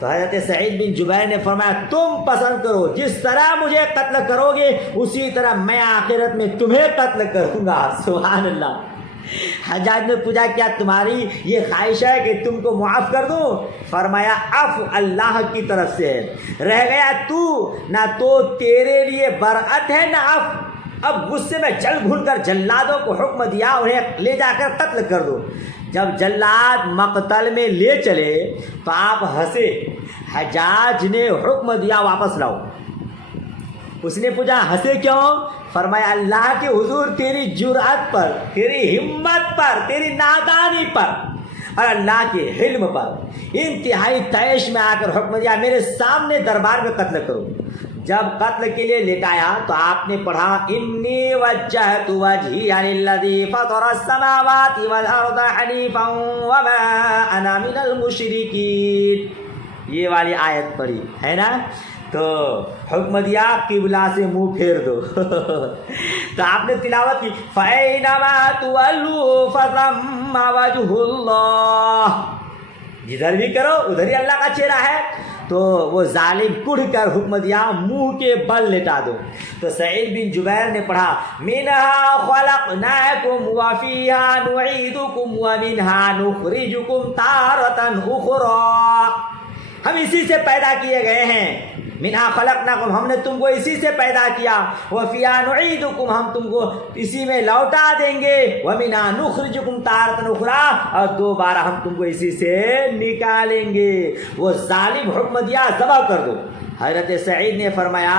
تو حضرت سعید بن جبیر نے فرمایا تم پسند کرو, جس طرح مجھے قتل کرو گے اسی طرح میں آخرت میں تمہیں قتل کروں گا. سبحان اللہ. حجاج نے پوچھا کیا تمہاری یہ خواہش ہے کہ تم کو معاف کر دوں؟ فرمایا عفو اللہ کی طرف سے ہے, رہ گیا تو نہ تو تیرے لیے برأت ہے نہ عفو. اب غصے میں جل بھون کر جلادوں کو حکم دیا انہیں لے جا کر قتل کر دو. جب جلاد مقتل میں لے چلے تو آپ ہنسے. حجاج نے حکم دیا واپس لاؤ. اس نے پوچھا ہنسے کیوں؟ فرمایا اللہ کے حضور تیری جرأت پر, تیری ہمت پر, تیری نادانی پر اور اللہ کے حلم پر انتہائی طیش میں آ کر حکم دیا میرے سامنے دربار میں قتل کرو. جب قتل کے لیے لٹایا تو آپ نے پڑھا انی وجہت وجہی للذی فطر السماوات والارض حنیفا وما انا من المشرکین. یہ والی آیت پڑھی ہے نا, تو حکم دیا قبلہ سے منہ پھیر دو. تو آپ نے تلاوت کی فَأَيْنَمَا تُوَلُّوا فَثَمَّ وَجْهُ اللَّهِ, جدھر بھی کرو ادھر ہی اللہ کا چہرہ ہے. تو وہ ظالم کڑھ کر حکم دیا منہ کے بل لٹا دو. تو سعید بن جبیر نے پڑھا مِنْهَا خَلَقْنَاكُمْ وَفِيهَا نُعِيدُكُمْ وَمِنْهَا نُخْرِجُكُمْ تَارَةً أُخْرَى. ہم اسی سے پیدا کیے گئے ہیں. منہا خلقناکم, ہم نے تم کو اسی سے پیدا کیا. وفیہا نعیدکم, ہم تم کو اسی میں لوٹا دیں گے. ومنہا نخرجکم تارۃ اخری, اور دوبارہ ہم تم کو اسی سے نکالیں گے. وہ ظالم حکم دیا ذبح کر دو. حضرت سعید نے فرمایا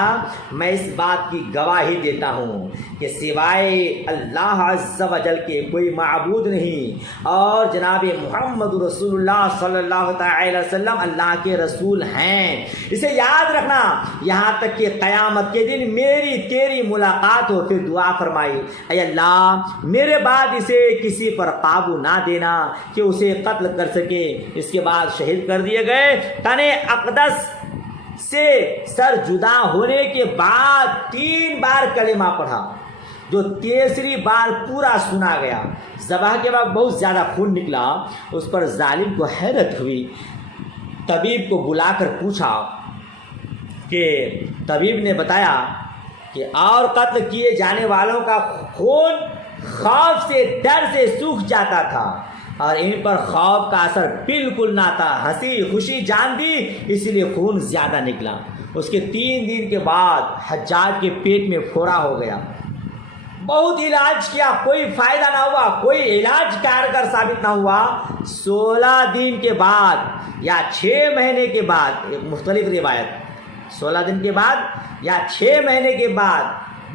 میں اس بات کی گواہی دیتا ہوں کہ سوائے اللہ عز و جل کے کوئی معبود نہیں, اور جناب محمد رسول اللہ صلی اللہ تعالی وسلم اللہ کے رسول ہیں. اسے یاد رکھنا یہاں تک کہ قیامت کے دن میری تیری ملاقات ہو. پھر دعا فرمائی اے اللہ میرے بعد اسے کسی پر قابو نہ دینا کہ اسے قتل کر سکے. اس کے بعد شہید کر دیے گئے. تن اقدس سے سر جدا ہونے کے بعد 3 بار کلمہ پڑھا. جو تیسری بار پورا سنا گیا, ذبح کے بعد بہت زیادہ خون نکلا. اس پر ظالم کو حیرت ہوئی. طبیب کو بلا کر پوچھا کہ طبیب نے بتایا کہ اور قتل کیے جانے والوں کا خون خوف سے ڈر سے سوکھ جاتا تھا اور ان پر خوف کا اثر بالکل نہ تھا. ہنسی خوشی جان دی اس لیے خون زیادہ نکلا. اس کے 3 دن کے بعد حجاج کے پیٹ میں پھوڑا ہو گیا. بہت علاج کیا, کوئی فائدہ نہ ہوا, کوئی علاج کارگر ثابت نہ ہوا. 16 دن کے بعد یا 6 مہینے کے بعد, ایک مختلف روایت, 16 دن کے بعد یا 6 مہینے کے بعد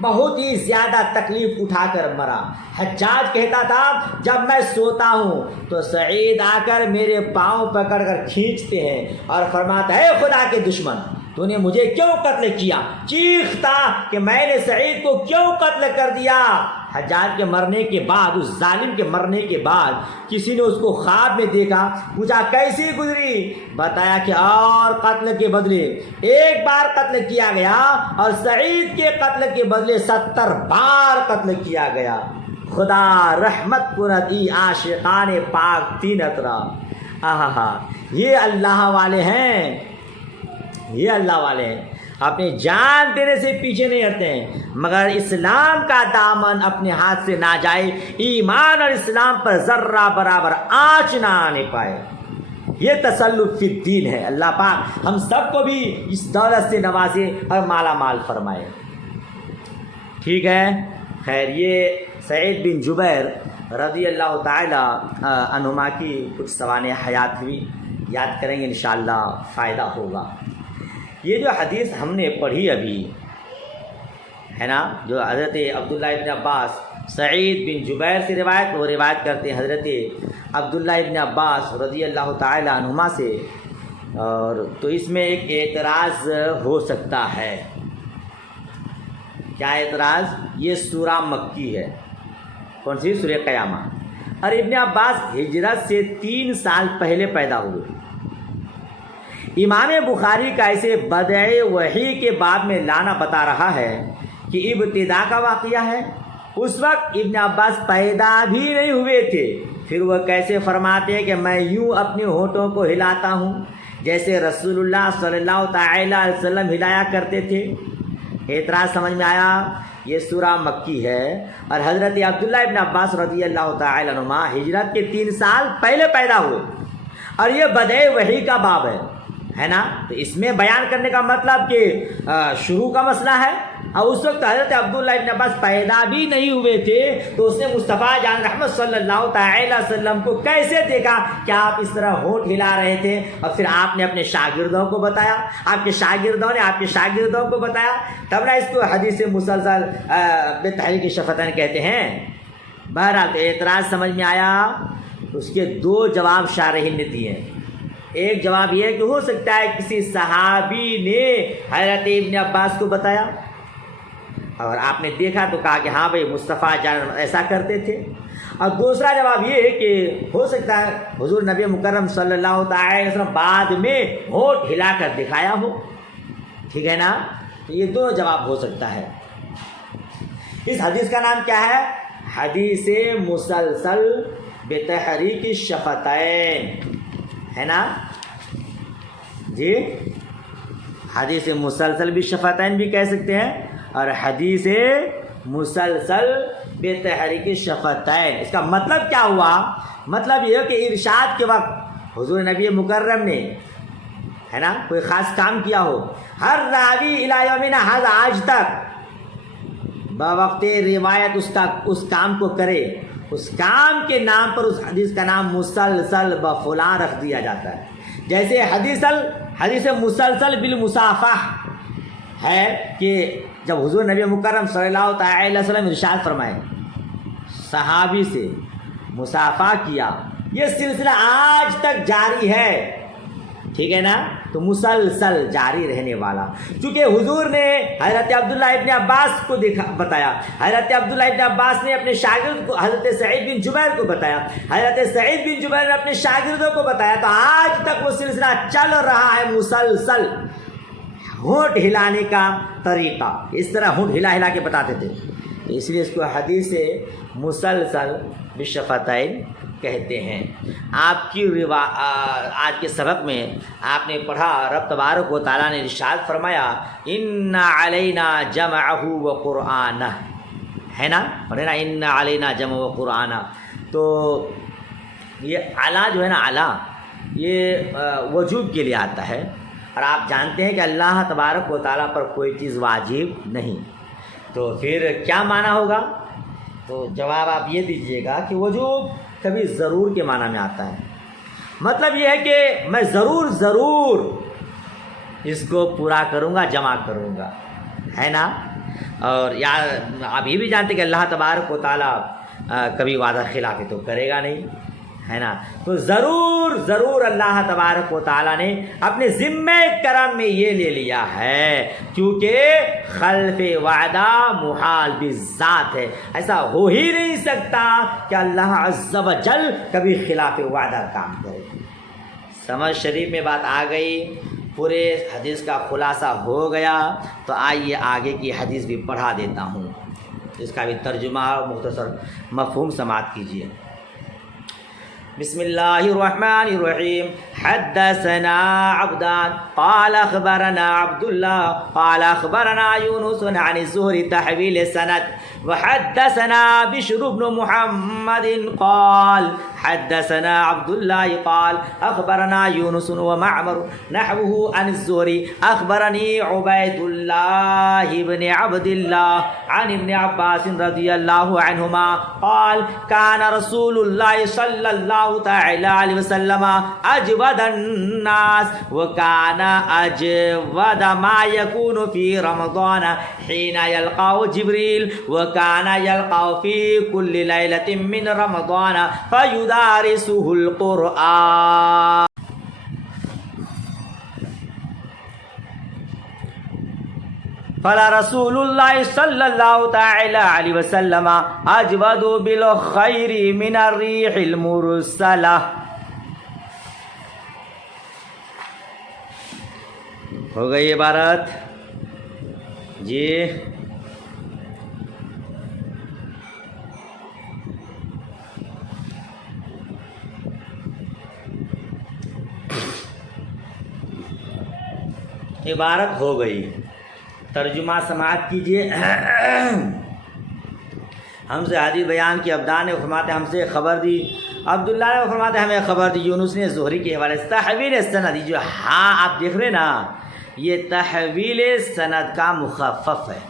بہت ہی زیادہ تکلیف اٹھا کر مرا. حجاج کہتا تھا جب میں سوتا ہوں تو سعید آ کر میرے پاؤں پکڑ کر کھینچتے ہیں اور فرماتا ہے خدا کے دشمن تو نے مجھے کیوں قتل کیا. چیختا کہ میں نے سعید کو کیوں قتل کر دیا. حجاج کے مرنے کے بعد, اس ظالم کے مرنے کے بعد کسی نے اس کو خواب میں دیکھا, پوچھا کیسی گزری, بتایا کہ اور قتل کے بدلے ایک بار قتل کیا گیا اور سعید کے قتل کے بدلے 70 بار قتل کیا گیا. خدا رحمت کندی عاشقان پاک تینت را. یہ اللہ والے ہیں, یہ اللہ والے ہیں, اپنی جان دینے سے پیچھے نہیں ہٹتے ہیں, مگر اسلام کا دامن اپنے ہاتھ سے نہ جائے, ایمان اور اسلام پر ذرہ برابر آنچ نہ آنے پائے. یہ تسلط فی الدین ہے. اللہ پاک ہم سب کو بھی اس دولت سے نوازے اور مالا مال فرمائے. ٹھیک ہے, خیر یہ سعید بن جبیر رضی اللہ تعالی عنہما کی کچھ سوانح حیات ہوئی, یاد کریں گے انشاءاللہ فائدہ ہوگا. یہ جو حدیث ہم نے پڑھی ابھی ہے نا, جو حضرت عبداللہ ابن عباس سعید بن جبیر سے روایت, وہ روایت کرتے ہیں حضرت عبداللہ ابن عباس رضی اللہ تعالی عنہما سے. اور تو اس میں ایک اعتراض ہو سکتا ہے. کیا اعتراض؟ یہ سورہ مکی ہے. کون سی؟ سورہ قیامہ. اور ابن عباس ہجرت سے 3 سال پہلے پیدا ہوئے. امام بخاری کا اسے بدع وحی کے باب میں لانا بتا رہا ہے کہ ابتدا کا واقعہ ہے. اس وقت ابن عباس پیدا بھی نہیں ہوئے تھے. پھر وہ کیسے فرماتے ہیں کہ میں یوں اپنے ہونٹوں کو ہلاتا ہوں جیسے رسول اللہ صلی اللہ تعالی علیہ وسلم ہلایا کرتے تھے. اعتراض سمجھ میں آیا؟ یہ سورہ مکی ہے اور حضرت عبداللہ ابن عباس رضی اللہ تعالی عنہما ہجرت کے 3 سال پہلے پیدا ہوئے اور یہ بدع وحی کا باب ہے نا. تو اس میں بیان کرنے کا مطلب کہ شروع کا مسئلہ ہے. اور اس وقت حضرت عبداللہ ابن عباس پیدا بھی نہیں ہوئے تھے, تو اس نے مصطفیٰ جان رحمت صلی اللہ تعالی وسلم کو کیسے دیکھا کہ آپ اس طرح ہونٹ ہلا رہے تھے, اور پھر آپ نے اپنے شاگردوں کو بتایا, آپ کے شاگردوں نے آپ کے شاگردوں کو بتایا, تب نہ اس کو حدیث مسلسل بتحریک شفتین کہتے ہیں. بہرحال تو اعتراض سمجھ میں آیا. اس کے 2 جواب شارحین نے دیے. ایک جواب یہ ہے کہ ہو سکتا ہے کسی صحابی نے حضرت ابن عباس کو بتایا اور آپ نے دیکھا تو کہا کہ ہاں بھائی مصطفیٰ جان ایسا کرتے تھے. اور دوسرا جواب یہ ہے کہ ہو سکتا ہے حضور نبی مکرم صلی اللہ تعالی وسلم بعد میں ہونٹ ہلا کر دکھایا ہو. ٹھیک ہے نا. تو یہ 2 جواب ہو سکتا ہے. اس حدیث کا نام کیا ہے؟ حدیث مسلسل بتحریک الشفتین ہے نا جی. حدیث مسلسل بھی شفتین بھی کہہ سکتے ہیں اور حدیث مسلسل بتحریک الشفتین. اس کا مطلب کیا ہوا؟ مطلب یہ کہ ارشاد کے وقت حضور نبی مکرم نے ہے نا کوئی خاص کام کیا ہو, ہر راوی الی یومنا ھذا آج تک بوقت روایت اس کام کو کرے, اس کام کے نام پر اس حدیث کا نام مسلسل بفلاں رکھ دیا جاتا ہے. جیسے حدیث مسلسل بالمصافحہ ہے کہ جب حضور نبی مکرم صلی اللہ تعالی علیہ وسلم ارشاد فرمائے صحابی سے مصافحہ کیا, یہ سلسلہ آج تک جاری ہے. ٹھیک ہے نا. تو مسلسل جاری رہنے والا. چونکہ حضور نے حضرت عبداللہ ابن عباس کو بتایا, حضرت عبداللہ ابن عباس نے اپنے شاگرد کو حضرت سعید بن جبیر کو بتایا, حضرت سعید بن جبیر نے اپنے شاگردوں کو بتایا, تو آج تک وہ سلسلہ چل رہا ہے مسلسل. ہونٹ ہلانے کا طریقہ اس طرح ہونٹ ہلا ہلا کے بتاتے تھے, اس لیے اس کو حدیث مسلسل بالشفتین کہتے ہیں. آپ کی آج کے سبق میں آپ نے پڑھا رب تبارک و تعالیٰ نے ارشاد فرمایا ان علینا جمعہ و قرآنہ, ہے نا, پڑھے نا ان علینا جمع و قرآنہ. تو یہ اعلیٰ جو ہے نا اعلیٰ یہ وجوب کے لیے آتا ہے, اور آپ جانتے ہیں کہ اللہ تبارک و تعالیٰ پر کوئی چیز واجب نہیں، تو پھر کیا معنی ہوگا؟ تو جواب آپ یہ دیجئے گا کہ وجوب کبھی ضرور کے معنی میں آتا ہے، مطلب یہ ہے کہ میں ضرور اس کو پورا کروں گا، جمع کروں گا، ہے نا۔ اور یا آپ یہ بھی جانتے ہیں کہ اللہ تبارک و تعالیٰ کبھی وعدہ خلافی تو کرے گا نہیں، ہے نا۔ تو ضرور اللہ تبارک و تعالیٰ نے اپنے ذمہ کرم میں یہ لے لیا ہے، کیونکہ خلف وعدہ محال بالذات ہے، ایسا ہو ہی نہیں سکتا کہ اللہ عز و جل کبھی خلاف وعدہ کام کرے۔ سمجھ شریف میں بات آ گئی، پورے حدیث کا خلاصہ ہو گیا، تو آئیے آگے کی حدیث بھی پڑھا دیتا ہوں، اس کا بھی ترجمہ اور مختصر مفہوم سماعت کیجیے۔ بسم اللہ الرحمن الرحیم۔ حدثنا عبدان قال اخبرنا عبد الله قال اخبرنا يونس عن الزهري تحويل السند، وحدثنا بشر بن محمد قال حدثنا عبد الله قال اخبرنا يونس ومعمر نحوه عن الزهري اخبرني عبيد الله بن عبد الله عن ابن عباس رضي الله عنهما قال كان رسول الله صلى الله تعالى عليه وسلم اجود الناس وكان اجود ما يكون في رمضان حين يلقاه جبريل وكان يلقاه في كل ليلة من رمضان فيدارسه القرآن۔ فلرسول الله صلى الله تعالى عليه وسلم اجود بالخير من الريح المرسلة۔ ہو گئی عبارت جی؟ عبارت ہو گئی، ترجمہ سماعت کیجیے۔ ہم سے حدیث بیان کی عبدان نے فرماتے ہم سے خبر دی، عبداللہ نے فرماتے ہمیں خبر دی، یونس نے زہری کے حوالے سے۔ تحویل سند، جو ہاں آپ دیکھ رہے نا، یہ تحویل سند کا مخفف ہے۔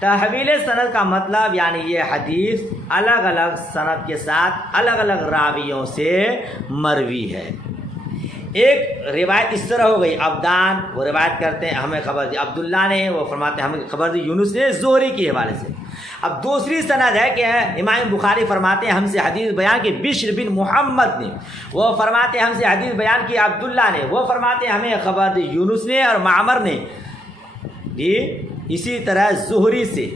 تحویل سند کا مطلب یعنی یہ حدیث الگ الگ سند کے ساتھ الگ الگ راویوں سے مروی ہے۔ ایک روایت اس طرح ہو گئی، عبدان وہ روایت کرتے ہیں ہمیں خبر دی، عبداللہ نے وہ فرماتے ہیں ہمیں خبر دی، یونس نے زہری کے حوالے سے۔ اب دوسری سند ہے کہ امام بخاری فرماتے ہیں ہم سے حدیث بیان کی بشر بن محمد نے، وہ فرماتے ہیں ہم سے حدیث بیان کی عبداللہ نے، وہ فرماتے ہیں ہمیں خبر دی یونس نے اور معمر نے، جی اسی طرح زہری سے،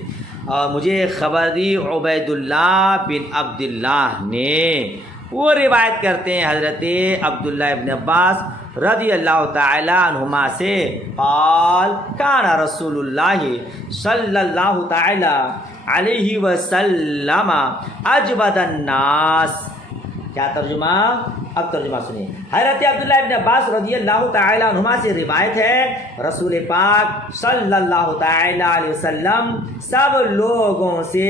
اور مجھے خبر دی عبید اللہ بن عبداللہ نے۔ وہ روایت کرتے ہیں حضرت عبداللہ ابن عباس رضی اللہ تعالی عنہما سے، قال کان رسول اللہ صلی اللہ تعالی علیہ وسلم اجود الناس۔ کیا ترجمہ؟ اب ترجمہ سنیے۔ حضرت عبداللہ ابن عباس رضی اللہ تعالی عنہما سے روایت ہے، رسول پاک صلی اللہ تعالی علیہ وسلم سب لوگوں سے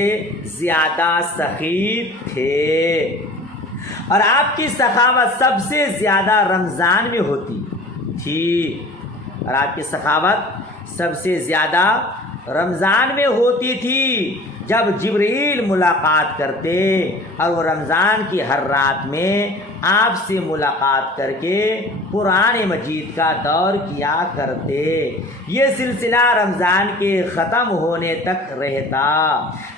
زیادہ سخی تھے، اور آپ کی سخاوت سب سے زیادہ رمضان میں ہوتی تھی، اور آپ کی سخاوت سب سے زیادہ رمضان میں ہوتی تھی جب جبرائیل ملاقات کرتے، اور وہ رمضان کی ہر رات میں آپ سے ملاقات کر کے قرآن مجید کا دور کیا کرتے۔ یہ سلسلہ رمضان کے ختم ہونے تک رہتا۔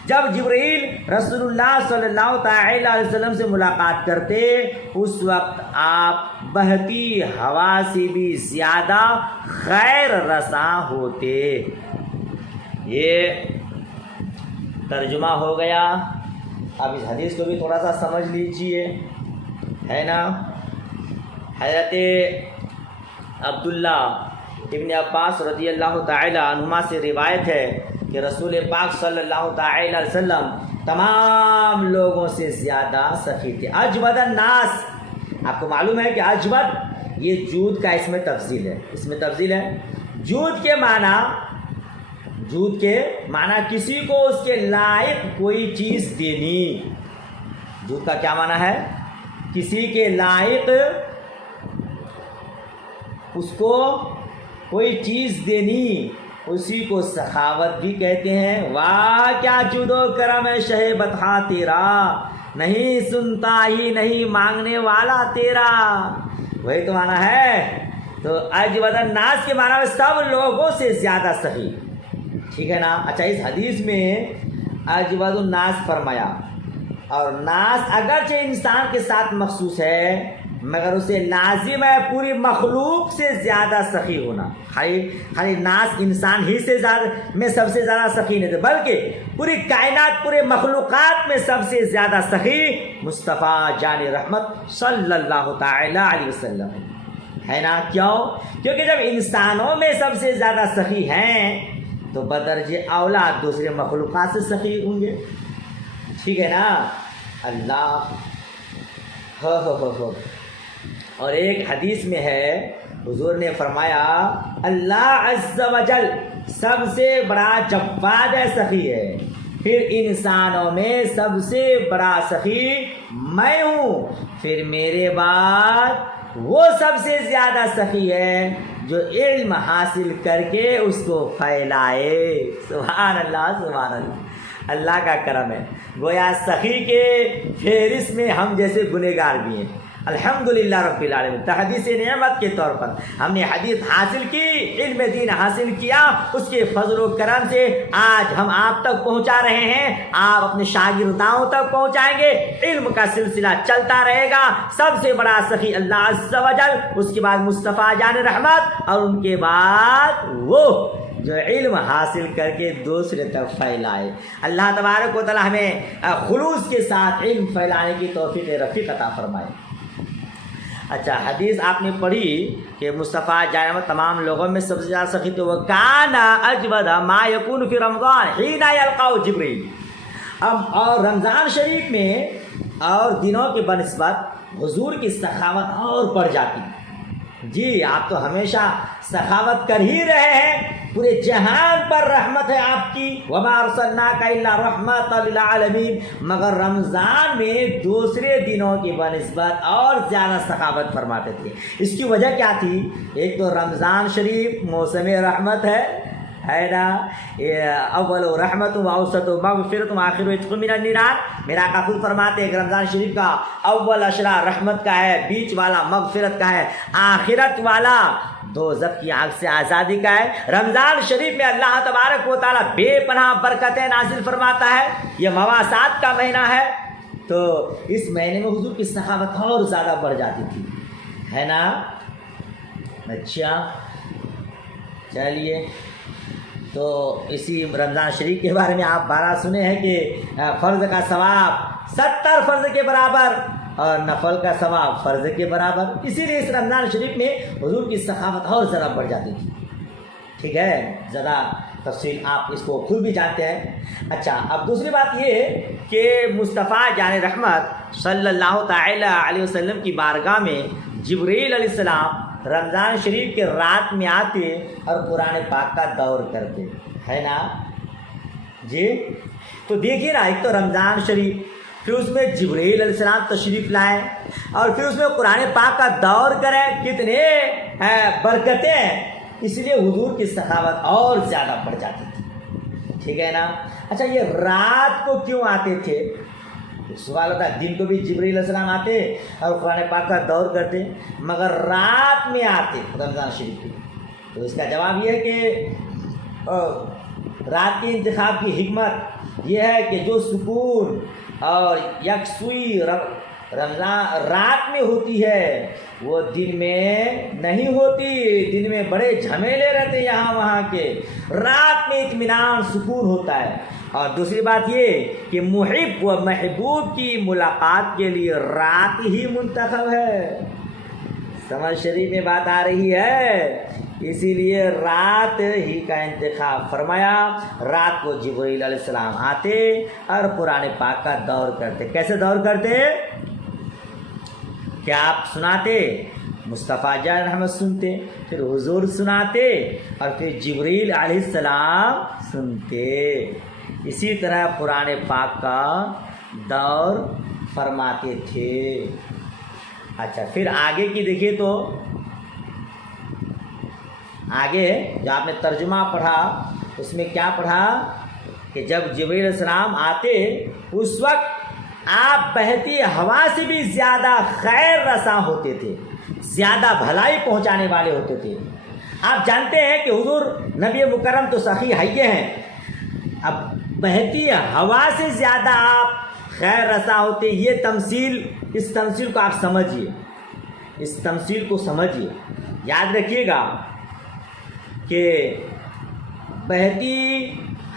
جب جبرائیل رسول اللہ صلی اللہ تعالی علیہ وسلم سے ملاقات کرتے، اس وقت آپ بہتی ہوا سے بھی زیادہ خیر رساں ہوتے۔ یہ ترجمہ ہو گیا۔ اب اس حدیث کو بھی تھوڑا سا سمجھ لیجئے، ہے نا۔ حضرت عبداللہ ابن عباس رضی اللہ تعالی عنہما سے روایت ہے کہ رسول پاک صلی اللہ تعالی علیہ وسلم تمام لوگوں سے زیادہ سخی تھے۔ اجود الناس، آپ کو معلوم ہے کہ اجود یہ جود کا اس میں تفضیل ہے، اس میں تفضیل ہے۔ جود کے معنی کسی کو اس کے لائق کوئی چیز دینی۔ جود کا کیا معنی ہے؟ کسی کے لائق اس کو کوئی چیز دینی اسی کو سخاوت بھی کہتے ہیں۔ واہ کیا جود و کرم ہے شہ بطحا تیرا، نہیں سنتا ہی نہیں مانگنے والا تیرا، وہی تو معنی ہے۔ تو اجود الناس کے معنی میں سب لوگوں سے زیادہ سخی، ٹھیک ہے نا۔ اچھا اس حدیث میں اجود الناس فرمایا، اور ناس اگرچہ انسان کے ساتھ مخصوص ہے مگر اسے لازم ہے پوری مخلوق سے زیادہ سخی ہونا۔ خالی ناس انسان ہی سے میں سب سے زیادہ سخی نہیں تھے، بلکہ پوری کائنات پورے مخلوقات میں سب سے زیادہ سخی مصطفیٰ جان رحمت صلی اللہ تعالی علیہ وسلم ہے نا۔ کیوں؟ کیونکہ جب انسانوں میں سب سے زیادہ سخی ہیں تو بدرجہ اولاد دوسرے مخلوقات سے سخی ہوں گے، ٹھیک ہے نا۔ اللہ ہو اور ایک حدیث میں ہے حضور نے فرمایا اللہ عز و جل سب سے بڑا جواد سخی ہے، پھر انسانوں میں سب سے بڑا سخی میں ہوں، پھر میرے بعد وہ سب سے زیادہ سخی ہے جو علم حاصل کر کے اس کو پھیلائے۔ سبحان اللہ سبحان اللہ، اللہ کا کرم ہے۔ گویا سخی کے فہرست میں ہم جیسے گنہگار بھی ہیں، الحمدللہ رب العالمین۔ تحدیث نعمت کے طور پر ہم نے حدیث حاصل کی، علم دین حاصل کیا، اس کے فضل و کرم سے آج ہم آپ تک پہنچا رہے ہیں، آپ اپنے شاگرداؤں تک پہنچائیں گے، علم کا سلسلہ چلتا رہے گا۔ سب سے بڑا سخی اللہ عز و جل، اس کے بعد مصطفیٰ جان رحمت، اور ان کے بعد وہ جو علم حاصل کر کے دوسرے تک پھیلائے۔ اللہ تبارک و تعالی ہمیں خلوص کے ساتھ علم پھیلانے کی توفیق رفیق عطا فرمائے۔ اچھا حدیث آپ نے پڑھی کہ مصطفیٰ جان تمام لوگوں میں سب سے زیادہ سخی تو وہ کانا اجود ما یکون فی رمضان حین یلقاہ جبریل۔ اور رمضان شریف میں اور دنوں کے بنسبت حضور کی سخاوت اور بڑھ جاتی۔ جی آپ تو ہمیشہ سخاوت کر ہی رہے ہیں، پورے جہان پر رحمت ہے آپ کی، وما ارسلناک الا رحمۃ للعالمین، مگر رمضان میں دوسرے دنوں کی بنسبت اور زیادہ سخاوت فرماتے تھے۔ اس کی وجہ کیا تھی؟ ایک تو رمضان شریف موسم رحمت ہے نا، اول رحمت و اوسط مغفرت و آخر عتق من النیران۔ میرا آقا خود فرماتے ہیں کہ رمضان شریف کا اول اشرا رحمت کا ہے، بیچ والا مغفرت کا ہے، آخرت والا دوزخ کی آگ سے آزادی کا ہے۔ رمضان شریف میں اللہ تبارک و تعالیٰ بے پناہ برکتیں نازل فرماتا ہے، یہ مواسات کا مہینہ ہے، تو اس مہینے میں حضور کی سخاوت اور زیادہ بڑھ جاتی تھی، ہے نا۔ اچھا چلیے، تو اسی رمضان شریف کے بارے میں آپ بارہ سنے ہیں کہ فرض کا ثواب 70 فرض کے برابر اور نفل کا ثواب فرض کے برابر، اسی لیے اس رمضان شریف میں حضور کی سخاوت اور زیادہ بڑھ جاتی تھی، ٹھیک ہے۔ زیادہ تفصیل آپ اس کو خود بھی جانتے ہیں۔ اچھا اب دوسری بات یہ کہ مصطفیٰ جان رحمت صلی اللہ تعالی علیہ وسلم کی بارگاہ میں جبریل علیہ السلام رمضان شریف کے رات میں آتے اور قرآن پاک کا دور کرتے، ہے نا جی۔ تو دیکھیے نا، ایک تو رمضان شریف، پھر اس میں جبریل علیہ السلام تشریف لائیں اور پھر اس میں قرآن پاک کا دور کریں، کتنے برکتیں ہیں۔ اس لیے حضور کی سخاوت اور زیادہ بڑھ جاتی تھی، ٹھیک ہے نا۔ اچھا یہ رات کو کیوں آتے تھے؟ سوال ہوتا ہے، دن کو بھی جبریل علیہ السلام آتے اور قرآن پاک کا دور کرتے، مگر رات میں آتے رمضان شریف کی۔ تو اس کا جواب یہ ہے کہ رات کے انتخاب کی حکمت یہ ہے کہ جو سکون اور یکسوئی رمضان رات میں ہوتی ہے وہ دن میں نہیں ہوتی۔ دن میں بڑے جھمیلے رہتے یہاں وہاں کے، رات میں اطمینان سکون ہوتا ہے۔ اور دوسری بات یہ کہ محب و محبوب کی ملاقات کے لیے رات ہی منتخب ہے۔ سمجھ شریف میں بات آ رہی ہے، اسی لیے رات ہی کا انتخاب فرمایا۔ رات کو جبریل علیہ السلام آتے اور قرآن پاک کا دور کرتے۔ کیسے دور کرتے؟ کیا آپ سناتے؟ مصطفیٰ جان رحمت سنتے، پھر حضور سناتے اور پھر جبریل علیہ السلام سنتے۔ اسی طرح قرآن پاک کا دور فرماتے تھے۔ اچھا پھر آگے کی دیکھیے تو آگے جو آپ نے ترجمہ پڑھا اس میں کیا پڑھا کہ جب جبرائیل علیہ السلام آتے اس وقت آپ بہتی ہوا سے بھی زیادہ خیر رساں ہوتے تھے، زیادہ بھلائی پہنچانے والے ہوتے تھے۔ آپ جانتے ہیں کہ حضور نبی مکرم تو سخی حیے ہیں، اب بہتی ہوا سے زیادہ آپ خیر رساں ہوتے۔ یہ تمثیل، اس تمثیل کو آپ سمجھیے، اس تمثیل کو سمجھیے، یاد رکھیے گا کہ بہتی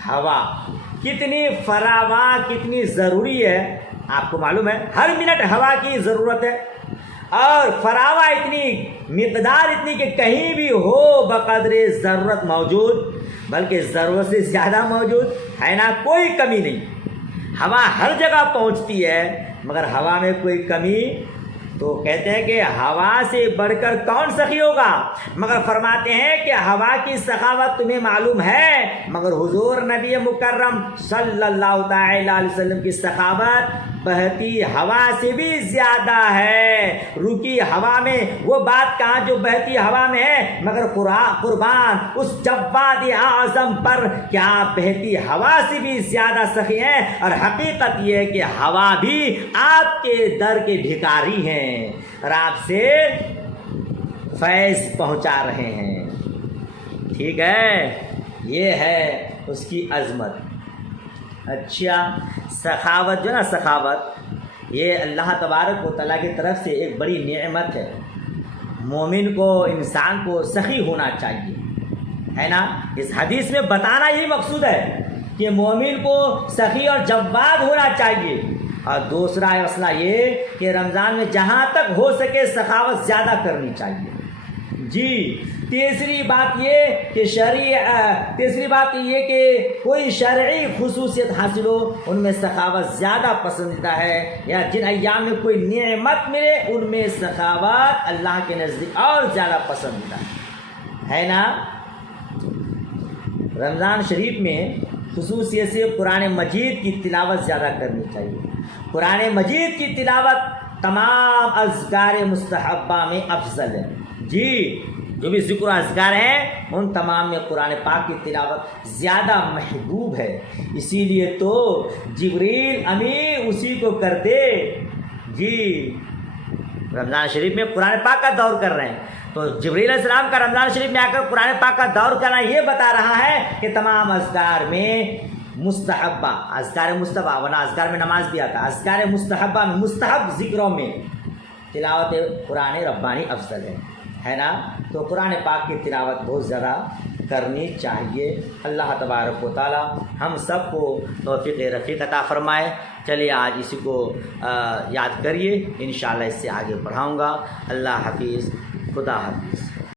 ہوا کتنی فراواں، کتنی ضروری ہے، آپ کو معلوم ہے ہر منٹ ہوا کی ضرورت ہے، اور فراواں اتنی مقدار اتنی کہ کہیں بھی ہو بقدر ضرورت موجود، بلکہ ضرورت سے زیادہ موجود ہے نا، کوئی کمی نہیں۔ ہوا ہر جگہ پہنچتی ہے مگر ہوا میں کوئی کمی، تو کہتے ہیں کہ ہوا سے بڑھ کر کون سخی ہوگا، مگر فرماتے ہیں کہ ہوا کی سخاوت تمہیں معلوم ہے، مگر حضور نبی مکرم صلی اللہ تعالی علیہ وسلم کی سخاوت بہتی ہوا سے بھی زیادہ ہے۔ رکی ہوا میں وہ بات کہاں جو بہتی ہوا میں ہے، مگر قربان اس جواد اعظم پر کہ آپ بہتی ہوا سے بھی زیادہ سخی ہیں، اور حقیقت یہ ہے کہ ہوا بھی آپ کے در کے بھکاری ہیں اور آپ سے فیض پہنچا رہے ہیں۔ ٹھیک ہے، یہ ہے اس کی عظمت۔ اچھا، سخاوت جو نا، سخاوت یہ اللہ تبارک و تعالیٰ کی طرف سے ایک بڑی نعمت ہے۔ مومن کو، انسان کو سخی ہونا چاہیے، ہے نا۔ اس حدیث میں بتانا یہی مقصود ہے کہ مومن کو سخی اور جواد ہونا چاہیے۔ اور دوسرا مسئلہ یہ کہ رمضان میں جہاں تک ہو سکے سخاوت زیادہ کرنی چاہیے۔ جی، تیسری بات یہ کہ کوئی شرعی خصوصیت حاصل ہو، ان میں سخاوت زیادہ پسندیدہ ہے، یا جن ایام میں کوئی نعمت ملے ان میں سخاوت اللہ کے نزدیک اور زیادہ پسندیدہ ہے نا۔ رمضان شریف میں خصوصیت سے قرآن مجید کی تلاوت زیادہ کرنی چاہیے۔ قرآن مجید کی تلاوت تمام اذکار مستحبہ میں افضل ہے۔ جی، جو بھی ذکر و اذکار ہیں ان تمام میں قرآن پاک کی تلاوت زیادہ محبوب ہے، اسی لیے تو جبریل امین اسی کو کرتے۔ جی، رمضان شریف میں قرآن پاک کا دور کر رہے ہیں، تو جبریل علیہ السلام کا رمضان شریف میں آ کر قرآن پاک کا دور کرنا یہ بتا رہا ہے کہ تمام اذکار میں مستحبہ، اذکار مستحبہ، ورنہ اذکار میں نماز بھی آتا ہے، اذکار مستحبہ میں، مستحب ذکروں میں تلاوت قرآن ربانی افضل ہے نا۔ تو قرآن پاک کی تلاوت بہت زیادہ کرنی چاہیے۔ اللہ تبارک و تعالی ہم سب کو توفیق رفیق عطا فرمائے۔ چلیے آج اسی کو یاد کریے، انشاءاللہ اس سے آگے پڑھاؤں گا۔ اللہ حافظ، خدا حافظ۔